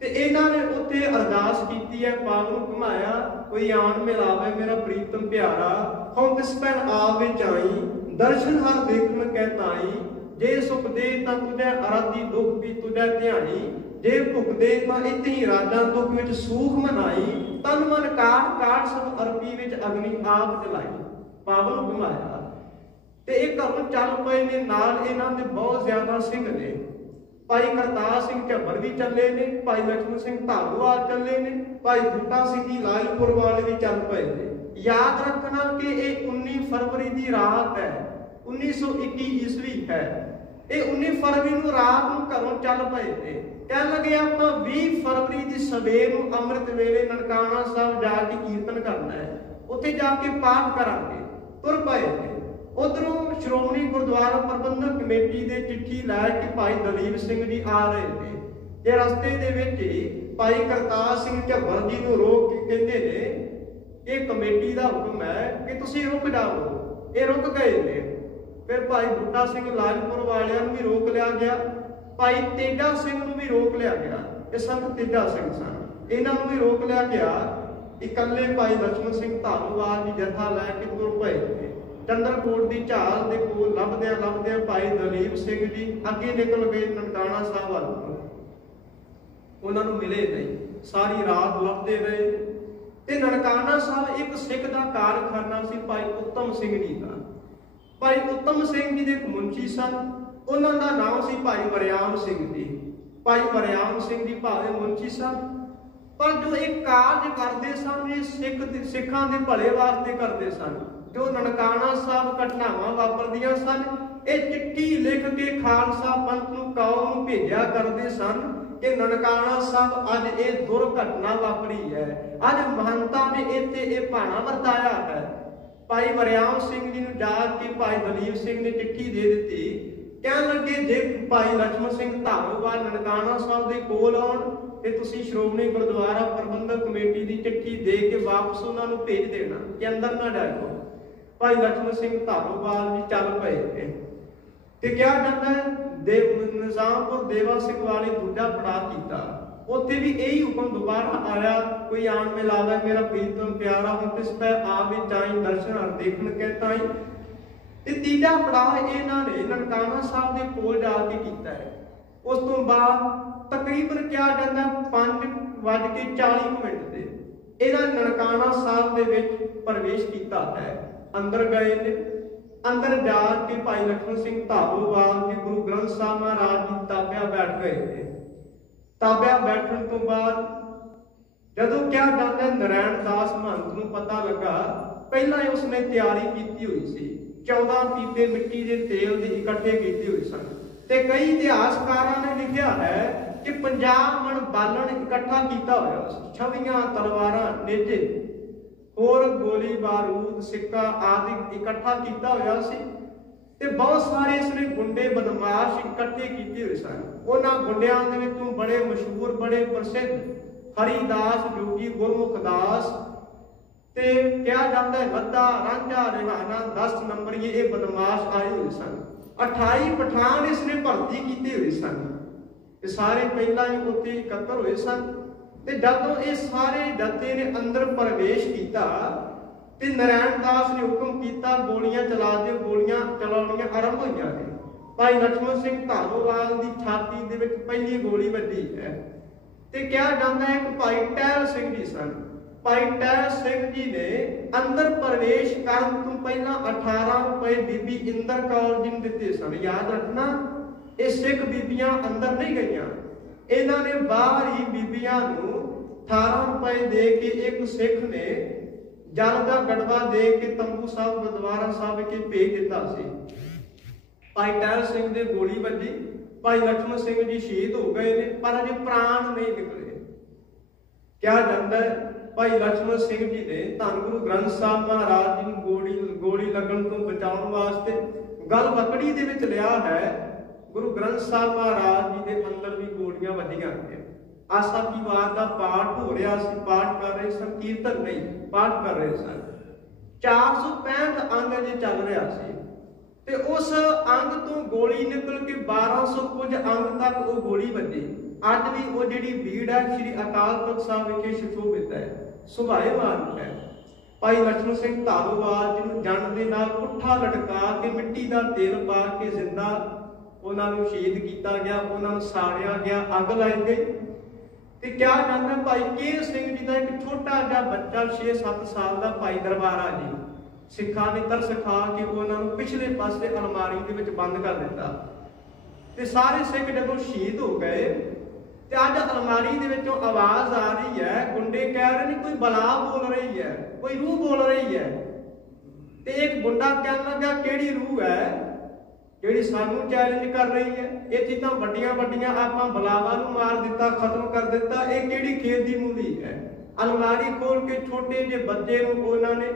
ਤੇ ਇਹਨਾਂ ਨੇ ਉੱਥੇ ਅਰਦਾਸ ਕੀਤੀ ਹੈ। ਪਾਗ ਨੂੰ ਘੁਮਾਇਆ, ਕੋਈ ਆਣ ਮਿਲਾਵੇ ਮੇਰਾ ਪ੍ਰੀਤਮ ਪਿਆਰਾ, ਹੁਣ ਤਿਸ ਪੈਣ ਆਵੇ ਜਾਈ, ਦਰਸ਼ਨ ਹਰ ਦੇਖਣ ਕਹਿ ਤਾਈ, ਜੇ ਸੁਖ ਦੇ ਤਾਂ ਤੁਝੈ ਅਰਾਧੀ, ਦੁੱਖ ਵੀ ਤੁਝੈ ਧਿਆਣੀ, ਜੇ ਭੁਖ ਦੇ ਤਾਂ ਇਤਿ ਹੀ ਰਾਜਾਂ, ਦੁੱਖ ਵਿੱਚ ਸੂਖ ਮਨਾਈ, ਤਨ ਮਨ ਕਾਟ ਸਭ ਅਰਪੀ ਵਿੱਚ ਅਗਨੀ ਆਪ ਜਲਾਈ। ਪਾਵਨ ਘੁਮਾਇਆ ਤੇ ਇਹ ਘਰੋਂ ਚੱਲ ਪਏ ਨੇ। ਨਾਲ ਇਹਨਾਂ ਦੇ ਬਹੁਤ ਜ਼ਿਆਦਾ ਸਿੰਘ ਨੇ। ਭਾਈ ਕਰਤਾਰ ਸਿੰਘ ਝੱਬਰ ਵੀ ਚੱਲੇ ਨੇ, ਭਾਈ ਲక్ష్మణ ਸਿੰਘ ਧਾਰੋਵਾਲ ਚੱਲੇ ਨੇ, ਭਾਈ ਬੂਟਾ ਸਿੰਘ ਜੀ ਲਾਇਲਪੁਰ ਵਾਲੇ ਵੀ ਚੱਲ ਪਏ ਨੇ। ਯਾਦ ਰੱਖਣਾ ਕਿ ਇਹ 19 ਫਰਵਰੀ ਦੀ ਰਾਤ ਹੈ, 1921 ਈਸਵੀ ਹੈ। ਇਹ 19 ਫਰਵਰੀ ਨੂੰ ਰਾਤ ਨੂੰ ਘਰੋਂ ਚੱਲ ਪਏ ਨੇ। ਕਹਿਣ ਲੱਗੇ ਆਪਾਂ 20 ਫਰਵਰੀ ਦੀ ਸਵੇਰ ਨੂੰ ਅੰਮ੍ਰਿਤ ਵੇਲੇ ਨਨਕਾਣਾ ਸਾਹਿਬ ਜਾ ਕੇ ਕੀਰਤਨ ਕਰਨਾ ਹੈ, ਉੱਥੇ ਜਾ ਕੇ ਪਾਠ ਕਰਾਂਗੇ। ਤੁਰ ਪਏ ਨੇ। ਉਧਰੋਂ ਸ਼੍ਰੋਮਣੀ ਗੁਰਦੁਆਰਾ ਪ੍ਰਬੰਧਕ ਕਮੇਟੀ ਦੇ ਚਿੱਠੀ ਲੈ ਕੇ ਭਾਈ ਦਲੀਪ ਸਿੰਘ ਜੀ ਆ ਰਹੇ ਨੇ। ਇਹ ਰਸਤੇ ਦੇ ਵਿੱਚ ਹੀ ਭਾਈ ਕਰਤਾਰ ਸਿੰਘ ਝੱਬਰ ਜੀ ਨੂੰ ਰੋਕ ਕੇ ਕਹਿੰਦੇ ਨੇ ਇਹ ਕਮੇਟੀ ਦਾ ਹੁਕਮ ਹੈ ਕਿ ਤੁਸੀਂ ਰੁਕ ਜਾਓ। ਇਹ ਰੁਕ ਗਏ ਨੇ। ਫਿਰ ਭਾਈ ਬੂਟਾ ਸਿੰਘ ਲਾਇਲਪੁਰ ਵਾਲਿਆਂ ਨੂੰ ਵੀ ਰੋਕ ਲਿਆ ਗਿਆ, ਭਾਈ ਤੇਜਾ ਸਿੰਘ ਨੂੰ ਵੀ ਰੋਕ ਲਿਆ ਗਿਆ। ਇਹ ਸੰਤ ਤੇਜਾ ਸਿੰਘ ਸਨ, ਇਹਨਾਂ ਨੂੰ ਵੀ ਰੋਕ ਲਿਆ ਗਿਆ। ਇਕੱਲੇ ਭਾਈ ਲక్ష్మణ ਸਿੰਘ ਧਾਰੋਵਾਲ ਜੀ ਜਥਾ ਲੈ ਕੇ ਤੁਰ ਪਏ ਨੇ। ਚੰਦਰਕੋਟ ਦੀ ਝਾਲ ਦੇ ਕੋਲ ਲੱਭਦਿਆਂ ਭਾਈ ਦਲੀਪ ਸਿੰਘ ਜੀ ਅੱਗੇ ਨਿਕਲ ਗਏ ਨਨਕਾਣਾ ਸਾਹਿਬ ਵੱਲ ਨੂੰ। ਉਹਨਾਂ ਨੂੰ ਮਿਲੇ ਨਹੀਂ, ਸਾਰੀ ਰਾਤ ਲੱਭਦੇ ਰਹੇ। ਤੇ ਨਨਕਾਣਾ ਸਾਹਿਬ ਇੱਕ ਸਿੱਖ ਦਾ ਕਾਰਖਾਨਾ ਸੀ, ਭਾਈ ਉੱਤਮ ਸਿੰਘ ਜੀ ਦਾ। ਭਾਈ ਉੱਤਮ ਸਿੰਘ ਜੀ ਦੇ ਇੱਕ ਮੁੰਸ਼ੀ ਸਨ, ਉਹਨਾਂ ਦਾ ਨਾਮ ਸੀ ਭਾਈ ਵਰਿਆਮ ਸਿੰਘ ਜੀ। ਭਾਈ ਵਰਿਆਮ ਸਿੰਘ ਜੀ ਭਾਵੇਂ ਮੁੰਸ਼ੀ ਸਨ, ਪਰ ਜੋ ਇਹ ਕਾਰਜ ਕਰਦੇ ਸਨ ਇਹ ਸਿੱਖਾਂ ਦੇ ਭਲੇ ਵਾਸਤੇ ਕਰਦੇ ਸਨ। ਜੋ ਨਨਕਾਣਾ ਸਾਹਿਬ ਘਟਨਾਵਾਂ ਵਾਪਰਦੀਆਂ ਸਨ, ਇਹ ਚਿੱਠੀ ਲਿਖ ਕੇ ਖਾਲਸਾ ਪੰਥ ਨੂੰ ਕੌਮ ਨੂੰ ਭੇਜਿਆ ਕਰਦੇ ਸਨ ਕਿ ਨਨਕਾਣਾ ਸਾਹਿਬ ਅੱਜ ਇਹ ਦੁਰਘਟਨਾ ਵਾਪਰੀ ਹੈ, ਅੱਜ ਮਹੰਤਾਂ ਨੇ ਇੱਥੇ ਇਹ ਭਾਣਾ ਵਰਤਾਇਆ ਹੈ। ਭਾਈ ਵਰਿਆਮ ਸਿੰਘ ਜੀ ਨੂੰ ਜਾ ਕੇ ਭਾਈ ਦਲੀਪ ਸਿੰਘ ਨੇ ਚਿੱਠੀ ਦੇ ਦਿੱਤੀ। ਕਹਿਣ ਲੱਗੇ ਜੇ ਭਾਈ ਲక్ష్మణ ਸਿੰਘ ਧਾਰੋਵਾਲ ਨਨਕਾਣਾ ਸਾਹਿਬ ਦੇ ਕੋਲ ਆਉਣ ਤੇ ਤੁਸੀਂ ਸ਼੍ਰੋਮਣੀ ਗੁਰਦੁਆਰਾ ਪ੍ਰਬੰਧਕ ਕਮੇਟੀ ਦੀ ਚਿੱਠੀ ਦੇ ਕੇ ਵਾਪਸ ਉਹਨਾਂ ਨੂੰ ਭੇਜ ਦੇਣਾ ਕਿ ਅੰਦਰ ਨਾ ਜਾਇਓ। ਭਾਈ ਲక్ష్మణ ਸਿੰਘ ਧਾਰੋਵਾਲ ਵੀ ਚੱਲ ਪਏ ਤੇ ਕਿਹਾ ਜਾਂਦਾ ਨਿਜ਼ਾਮਪੁਰ ਦੇਵਾ ਸਿੰਘ ਵਾਲੇ ਦੂਜਾ ਪੜਾਅ ਕੀਤਾ। ਉੱਥੇ ਵੀ ਇਹੀ ਹੁਕਮ ਦੁਬਾਰਾ ਆਇਆ, ਕੋਈ ਆਣ ਮਿਲਾਵੇ ਮੇਰਾ ਪ੍ਰੀਤਮ ਪਿਆਰਾ, ਹੁਣ ਤਿਸ ਪੈ ਆਵੇ ਜਾਈ, ਦਰਸ਼ਨ ਹਰ ਦੇਖਣ ਕਹਿ ਤਾਈ। ਤੇ ਤੀਜਾ ਪੜਾਅ ਇਹਨਾਂ ਨੇ ਨਨਕਾਣਾ ਸਾਹਿਬ ਦੇ ਕੋਲ ਜਾ ਕੇ ਕੀਤਾ ਹੈ। ਉਸ ਤੋਂ ਬਾਅਦ ਤਕਰੀਬਨ ਕਿਹਾ ਜਾਂਦਾ 5:40 ਤੇ ਇਹਨਾਂ ਨਨਕਾਣਾ ਸਾਹਿਬ ਦੇ ਵਿੱਚ ਪ੍ਰਵੇਸ਼ ਕੀਤਾ ਹੈ। ਅੰਦਰ ਗਏ ਨੇ। ਅੰਦਰ ਜਾ ਕੇ ਭਾਈ ਲక్ష్మణ ਸਿੰਘ ਧਾਰੋਵਾਲ ਜੀ ਗੁਰੂ ਗ੍ਰੰਥ ਸਾਹਿਬ ਮਹਾਰਾਜ ਜੀ ਤਾਬਿਆ ਬੈਠ ਗਏ ਨੇ। ਤਾਬਿਆ ਬੈਠਣ ਤੋਂ ਬਾਅਦ ਜਦੋਂ ਕਿਹਾ ਜਾਂਦਾ ਨਰਾਇਣ ਦਾਸ ਮਹੰਤ ਨੂੰ ਪਤਾ ਲੱਗਾ पहला उसने तैयारी की हुई सी। 14 पीपे मिट्टी के तेल के इकट्ठे किए हुए सन। ते कई इतिहासकारों ने लिखा है कि 50 मन बालन इकट्ठा किया होया, छवियां, तलवारां, नेजे, होर गोली बारूद, सिक्का आदि इकट्ठा किया होया सी। ते बहुत सारे इसने गुंडे बदमाश इकट्ठे किए हुए सन। उन्होंने गुंडियां दे विचों बड़े मशहूर, बड़े प्रसिद्ध हरिदास, जोगी, गुरमुख दास ते क्या जाता है गद्दा, रांझा, रिहाना, 10 नंबरी ये बदमाश आए हुए सन। 28 पठान इसने भर्ती किए हुए सन। ये सारे पहला ही उत्थे इकट्ठे हुए सन। ते जदों ये सारे जत्थे ने अंदर प्रवेश किया ते नारायण दास ने हुक्म किया गोलियां चला दिओ। गोलियां चलाउणियां आरंभ होईयां ने। भाई लक्ष्मण सिंह धारोवाल की छाती दे विच पहली गोली वजी है। ते क्या जाता है कि भाई टहल सिंह जी सन। भाई टहल सिंह जी ने अंदर प्रवेश करन तो पहला 18 रुपए बीबी इंदर कौर जी ने दिते सन। याद रखना, ये सिख बीबियां अंदर नहीं गईयां, इन्होंने बाहर ही बीबियां नूं 18 रुपए दे के एक सिख ने जल का गड़वा दे के तंबू साहब गुरुद्वारा साहब के भेज दिता सी। भाई टहल सिंह दे गोली वजी, भाई लक्ष्मण सिंह जी शहीद हो गए ने, पर अजे प्राण नहीं निकले। क्या जाता है भाई लक्ष्मण सिंह जी ने धन गुरु ग्रंथ साहब महाराज जी गोली लगन तो बचाने वास्ते गल बकड़ी दे विच लिया है। गुरु ग्रंथ साहब महाराज जी के अंदर भी गोलियां वजियां ने। आसा की वार का पाठ हो रहा सी, पाठ कर रहे सन, कीर्तन नहीं पाठ कर रहे सन। 465 अंग अजे चल रहा सी ते उस अंग तो गोली निकल के 1200 कुछ अंग तक वो गोली वजी। अज भी वो जिहड़ी भीड़ है श्री अकाल तख्त साहब विखे सुशोभित है, सुभाएमान है। भाई लक्ष्मण सिंह धारोवाल जिन्होंने जंड दे नाल पुट्ठा लटका के मिट्टी का तेल पा के जिंदा उन्होंने शहीद किया गया, उन्होंने साड़िया गया, अग लाई गई। ते क्या कहना भाई केर सिंह जी का एक छोटा जिहा बच्चा 6-7 साल का भाई दरबारा जी सिखा ने तरस खा के उन्होंने पिछले पासे अलमारी के विच बंद कर दिता। ते सारे सिख जदों शहीद हो गए ते अज अलमारी दे विचों आवाज आ रही है, गुंडे कह रहे हैं कोई बला बोल रही है, कोई रूह बोल रही है। ते एक गुंडा कहने लगा केड़ी रूह है जिहड़ी सानू चैलेंज कर रही है। ये चीज़ां वड्डियां वड्डियां आपां बलावां नूं मार दिता, खत्म कर दिता, ये केड़ी खेत दी मूली है। अलमारी खोल के छोटे जे बच्चे नूं उन्होंने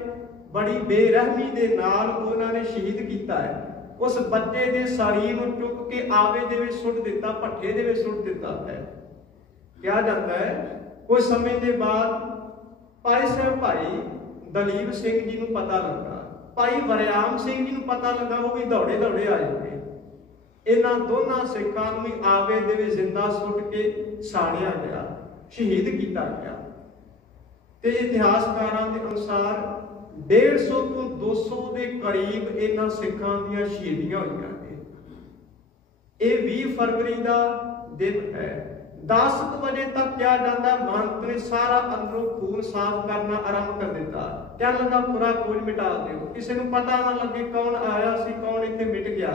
बड़ी बेरहमी दे नाल उन्होंने शहीद किया है। उस बच्चे के शरीर नूं चुक के आवे दे विच सुट दिता, भट्ठे दे विच सुट दिता है। क्या जाता है कुछ समय के बाद भाई साहब भाई दलीप सिंह जी नूं पता लगा, भाई वरियाम सिंह जी नूं पता लगा, वो भी दौड़े दौड़े आए थे। इन्हां दोनों सिखां नूं भी आवे दे विच जिंदा सुट के साड़िया गया, शहीद किया गया। ते इतिहासकारां दे अनुसार 150 तो 200 के करीब इन्हां सिखां दीयां शहीदियां होईयां ने। ये 20 फरवरी का दिन है। 10 बजे तक क्या जाता है, महंत ने सारा अंदरों खून साफ करना आरंभ कर दिता। क्या लगा पूरा खोज मिटा दो, किसी को पता ना लगे कौन आया सी, कौन इतने मिट गया।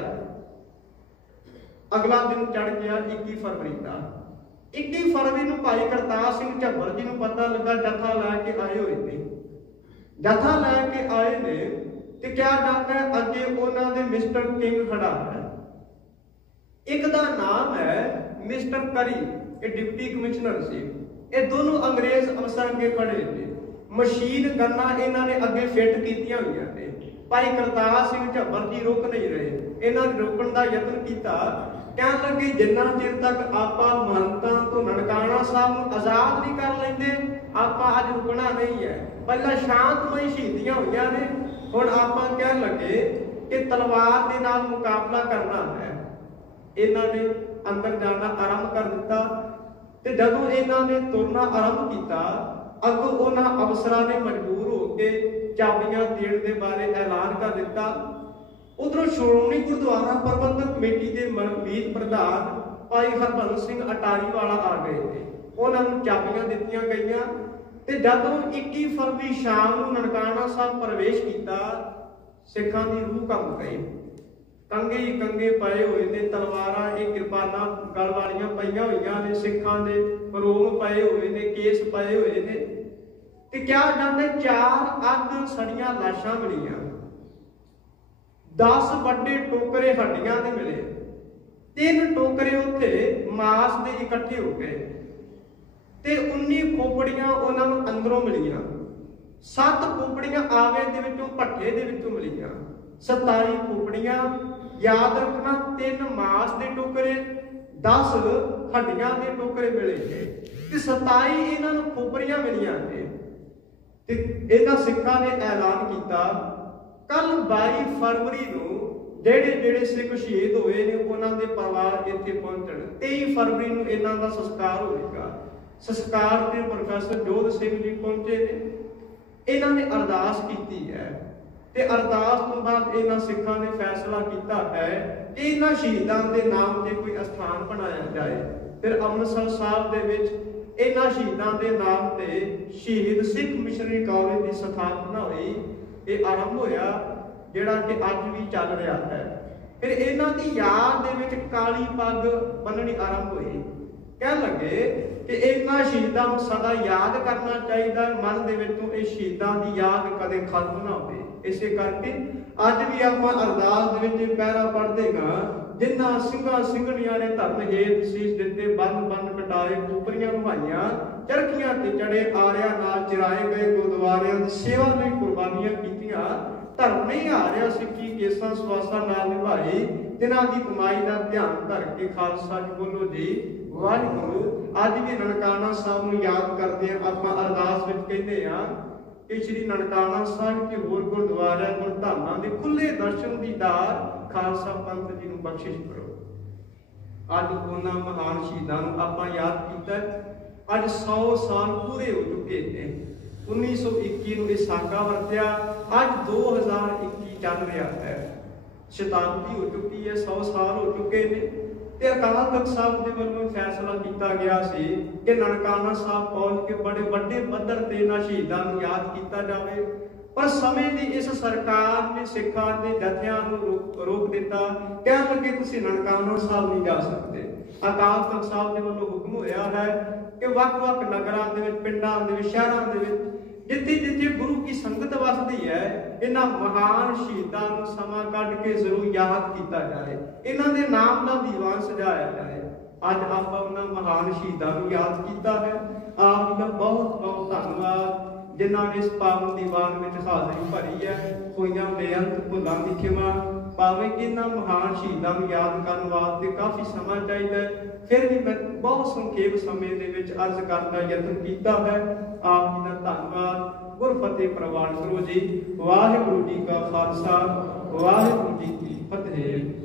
अगला दिन चढ़ गया 21 फरवरी का। 21 फरवरी को भाई करतार सिंह झब्बर जी को पता लगा जथा लैके आए हुए थे। जथा लैके आए ने ते क्या जाता है अगे उन्होंने मिस्टर किंग खड़ा है। एक दा नाम है मिस्टर करी, ये डिप्टी कमिश्नर से। ये दोनों अंग्रेज अफसर अगे खड़े थे। मशीन गन्ना इन्होंने अगे फिट कीतियां हुई ने। भाई करतार सिंह झब्बर जी रोक नहीं रहे, इन्होंने रोकने का यत्न किया। कह लगे जिन्ना चिर तक आप महंतां तो ननकाना साहब आजाद नहीं कर लेंगे, आप अज रुकना नहीं है। पहला शांतमई शहीदियां हुई ने, हुण आप कह लगे कि तलवार के नाल मुकाबला करना है। इन्होंने अंदर जाना आरंभ कर दिता। ते जदों इन्होंने तुरना आरंभ किया, अगों उन्होंने अफसरां ने मजबूर होकर चाबियां देण दे बारे ऐलान कर दिता। उधरों श्रोमणी गुरुद्वारा प्रबंधक कमेटी के मीत प्रधान भाई हरबंस सिंह अटारी वाला आ गए थे। उन्होंने चाबियां दित्तियां गईयां ते जदों 21 फरवरी शाम नूं ननकाना साहब प्रवेश किया, सिखां दी रूह कंब गई। कंगे ही कंगे पए हुए ने, तलवारां ये किरपानां गल वालियां पईयां होईयां ने, सिखां दे रोम पए हुए ने, केस पए हुए ने। ਤੇ ਕਿਹਾ ਜਾਂਦਾ 4 ਅੱਧ ਸੜੀਆਂ ਲਾਸ਼ਾਂ ਮਿਲੀਆਂ, 10 ਵੱਡੇ ਟੋਕਰੇ ਹੱਡੀਆਂ ਦੇ ਮਿਲੇ, 3 ਟੋਕਰੇ ਉੱਥੇ ਮਾਸ ਦੇ ਇਕੱਠੇ ਹੋ ਗਏ ਤੇ 19 ਖੋਪੜੀਆਂ ਉਹਨਾਂ ਨੂੰ ਅੰਦਰੋਂ ਮਿਲੀਆਂ, 7 ਖੋਪੜੀਆਂ ਆਵੇ ਦੇ ਵਿੱਚੋਂ ਭੱਠੇ ਦੇ ਵਿੱਚੋਂ ਮਿਲੀਆਂ, 27 ਖੋਪੜੀਆਂ। ਯਾਦ ਰੱਖਣਾ 3 ਮਾਸ ਦੇ ਟੋਕਰੇ, 10 ਹੱਡੀਆਂ ਦੇ ਟੋਕਰੇ ਮਿਲੇ ਤੇ 27 ਇਹਨਾਂ ਨੂੰ ਖੋਪੜੀਆਂ ਮਿਲੀਆਂ ਨੇ। ਤੇ ਇਹਨਾਂ ਸਿੱਖਾਂ ਨੇ ਐਲਾਨ ਕੀਤਾ ਕੱਲ 22 ਫਰਵਰੀ ਨੂੰ ਜਿਹੜੇ ਸਿੱਖ ਸ਼ਹੀਦ ਹੋਏ ਨੇ ਉਹਨਾਂ ਦੇ ਪਰਿਵਾਰ ਇੱਥੇ ਪਹੁੰਚਣ। 23 ਫਰਵਰੀ ਨੂੰ ਇਹਨਾਂ ਦਾ ਸੰਸਕਾਰ ਹੋਵੇਗਾ। ਸੰਸਕਾਰ ਤੇ ਪ੍ਰੋਫੈਸਰ ਜੋਧ ਸਿੰਘ ਜੀ ਪਹੁੰਚੇ ਨੇ। ਇਹਨਾਂ ਨੇ ਅਰਦਾਸ ਕੀਤੀ ਹੈ ਤੇ ਅਰਦਾਸ ਤੋਂ ਬਾਅਦ ਇਹਨਾਂ ਸਿੱਖਾਂ ਨੇ ਫੈਸਲਾ ਕੀਤਾ ਹੈ ਕਿ ਇਹਨਾਂ ਸ਼ਹੀਦਾਂ ਦੇ ਨਾਮ ਤੇ ਕੋਈ ਅਸਥਾਨ ਬਣਾਇਆ ਜਾਏ। ਫਿਰ ਅੰਮ੍ਰਿਤਸਰ ਸਾਹਿਬ ਦੇ ਵਿੱਚ ਇਹਨਾਂ ਸ਼ਹੀਦਾਂ ਦੇ ਨਾਮ ਤੇ ਸ਼ਹੀਦ ਸਿੱਖ ਮਿਸ਼ਨਰੀ ਕਾਲਜ ਦੀ ਸਥਾਪਨਾ ਹੋਈ। ਇਹ ਆਰੰਭ ਹੋਇਆ ਜਿਹੜਾ ਕਿ ਅੱਜ ਵੀ ਚੱਲ ਰਿਹਾ ਹੈ। ਫਿਰ ਇਹਨਾਂ ਦੀ ਯਾਦ ਦੇ ਵਿੱਚ ਕਾਲੀ ਪੱਗ ਬੰਨਣੀ ਆਰੰਭ ਹੋਈ। ਕਹਿਣ ਲੱਗੇ ਕਿ ਇਹਨਾਂ ਸ਼ਹੀਦਾਂ ਨੂੰ ਸਦਾ ਯਾਦ ਕਰਨਾ ਚਾਹੀਦਾ, ਮਨ ਦੇ ਵਿੱਚੋਂ ਇਹ ਸ਼ਹੀਦਾਂ ਦੀ ਯਾਦ ਕਦੇ ਖਤਮ ਨਾ ਹੋਵੇ। ਇਸੇ ਕਰਕੇ ਅੱਜ ਵੀ ਆਪਾਂ ਅਰਦਾਸ ਦੇ ਵਿੱਚ ਪਹਿਰਾ ਪੜ੍ਹਦੇ ਹਾਂ, ਜਿਨ੍ਹਾਂ ਸਿੰਘਾਂ ਸਿੰਘਣੀਆਂ ਨੇ ਧਰਮ ਹੇਤ ਸੀਸ ਦਿੱਤੇ, ਬੰਨ ਕਟਾਏ, ਖੋਪਰੀਆਂ ਨਿਭਾਈਆਂ, ਚਰਖੀਆਂ ਤੇ ਚੜੇ, ਆਰਿਆਂ ਨਾਲ ਚਿਰਾਏ ਗਏ, ਗੁਰਦੁਆਰਿਆਂ ਦੀ ਸੇਵਾ ਲਈ ਕੁਰਬਾਨੀਆਂ ਕੀਤੀਆਂ, ਧਰਮ ਨਹੀਂ ਹਾਰਿਆ, ਸਿੱਖੀ ਕੇਸਾਂ ਸਵਾਸਾਂ ਨਾਲ ਨਿਭਾਈ, ਜਿਨ੍ਹਾਂ ਦੀ ਕਮਾਈ ਦਾ ਧਿਆਨ ਧਰ ਕੇ ਖਾਲਸਾ ਜੀ ਬੋਲੋ ਜੀ ਵਾਹਿਗੁਰੂ। ਅੱਜ ਵੀ ਨਨਕਾਣਾ ਸਾਹਿਬ ਨੂੰ ਯਾਦ ਕਰਦੇ ਹਾਂ। ਆਪਾਂ ਅਰਦਾਸ ਵਿੱਚ ਕਹਿੰਦੇ ਹਾਂ ਕਿ ਸ਼੍ਰੀ ਨਨਕਾਣਾ ਸਾਹਿਬ ਤੇ ਹੋਰ ਗੁਰਦੁਆਰਿਆਂ ਗੁਰਧਾਮਾਂ ਦੇ ਖੁੱਲੇ ਦਰਸ਼ਨ ਦੀਦਾਰ ਖਾਲਸਾ ਪੰਥ ਜੀ ਨੂੰ ਬਖਸ਼ਿਸ਼ ਕਰੋ। ਅੱਜ ਉਹਨਾਂ ਮਹਾਨ ਸ਼ਹੀਦਾਂ ਨੂੰ ਆਪਾਂ ਯਾਦ ਕੀਤਾ। ਅੱਜ 100 ਸਾਲ ਪੂਰੇ ਹੋ ਚੁੱਕੇ ਨੇ। 1921 ਨੂੰ ਇਹ ਸਾਕਾ ਵਰਤਿਆ, ਅੱਜ 2021 ਚੱਲ ਰਿਹਾ ਹੈ। ਸ਼ਤਾਬਦੀ ਹੋ ਚੁੱਕੀ ਹੈ, 100 ਸਾਲ ਹੋ ਚੁੱਕੇ ਨੇ। ਤੇ ਅਕਾਲ ਤਖਤ ਸਾਹਿਬ ਦੇ ਵੱਲੋਂ ਫੈਸਲਾ ਕੀਤਾ ਗਿਆ ਸੀ ਕਿ ਨਨਕਾਣਾ ਸਾਹਿਬ ਪਹੁੰਚ ਕੇ ਬੜੇ ਵੱਡੇ ਪੱਧਰ ਤੇ ਇਹਨਾਂ ਸ਼ਹੀਦਾਂ ਨੂੰ ਯਾਦ ਕੀਤਾ ਜਾਵੇ। ਪਰ ਸਮੇਂ ਦੀ ਇਸ ਸਰਕਾਰ ਨੇ ਸਿੱਖਾਂ ਦੇ ਜਥਿਆਂ ਨੂੰ ਰੋਕ ਦਿੱਤਾ। ਕਹਿਣ ਲੱਗੇ ਤੁਸੀਂ ਨਨਕਾਣਾ ਸਾਹਿਬ ਨਹੀਂ ਜਾ ਸਕਦੇ। ਅਕਾਲ ਤਖਤ ਸਾਹਿਬ ਦੇ ਵੱਲੋਂ ਹੁਕਮ ਹੋਇਆ ਹੈ ਕਿ ਵੱਖ-ਵੱਖ ਨਗਰਾਂ ਦੇ ਵਿੱਚ, ਪਿੰਡਾਂ ਦੇ ਵਿੱਚ, ਸ਼ਹਿਰਾਂ ਦੇ ਵਿੱਚ ਜਿੱਥੇ ਗੁਰੂ ਕੀ ਸੰਗਤ ਵਸਦੀ ਹੈ, ਇਹਨਾਂ ਮਹਾਨ ਸ਼ਹੀਦਾਂ ਨੂੰ ਸਮਾਂ ਕੱਢ ਕੇ ਜ਼ਰੂਰ ਯਾਦ ਕੀਤਾ ਜਾਏ, ਇਹਨਾਂ ਦੇ ਨਾਮ ਦਾ ਦੀਵਾਨ ਸਜਾਇਆ ਜਾਏ। ਅੱਜ ਆਪਾਂ ਉਹਨਾਂ ਮਹਾਨ ਸ਼ਹੀਦਾਂ ਨੂੰ ਯਾਦ ਕੀਤਾ ਹੈ। ਆਪ ਜੀ ਦਾ ਬਹੁਤ ਬਹੁਤ ਧੰਨਵਾਦ ਜਿਨ੍ਹਾਂ ਨੇ ਇਸ ਪਾਵਨ ਦੀਵਾਨ ਵਿੱਚ ਹਾਜ਼ਰੀ ਭਰੀ ਹੈ। ਹੋਈਆਂ ਬੇਅੰਤ ਭੁੱਲਾਂ ਦੀ ਖਿਮਾ ਭਾਵੇਂ ਕਿ ਇਹਨਾਂ ਮਹਾਨ ਸ਼ਹੀਦਾਂ ਨੂੰ ਯਾਦ ਕਰਨ ਵਾਸਤੇ ਕਾਫੀ ਸਮਾਂ ਚਾਹੀਦਾ ਹੈ, ਫਿਰ ਵੀ ਮੈਂ ਬਹੁਤ ਸੰਖੇਪ ਸਮੇਂ ਦੇ ਵਿੱਚ ਅਰਜ਼ ਕਰਨ ਦਾ ਯਤਨ ਕੀਤਾ ਹੈ। ਆਪ ਜੀ ਦਾ ਧੰਨਵਾਦ। ਗੁਰਫਤਿਹ ਪ੍ਰਵਾਨ ਕਰੋ ਜੀ। ਵਾਹਿਗੁਰੂ ਜੀ ਕਾ ਖਾਲਸਾ, ਵਾਹਿਗੁਰੂ ਜੀ ਕੀ ਫਤਿਹ।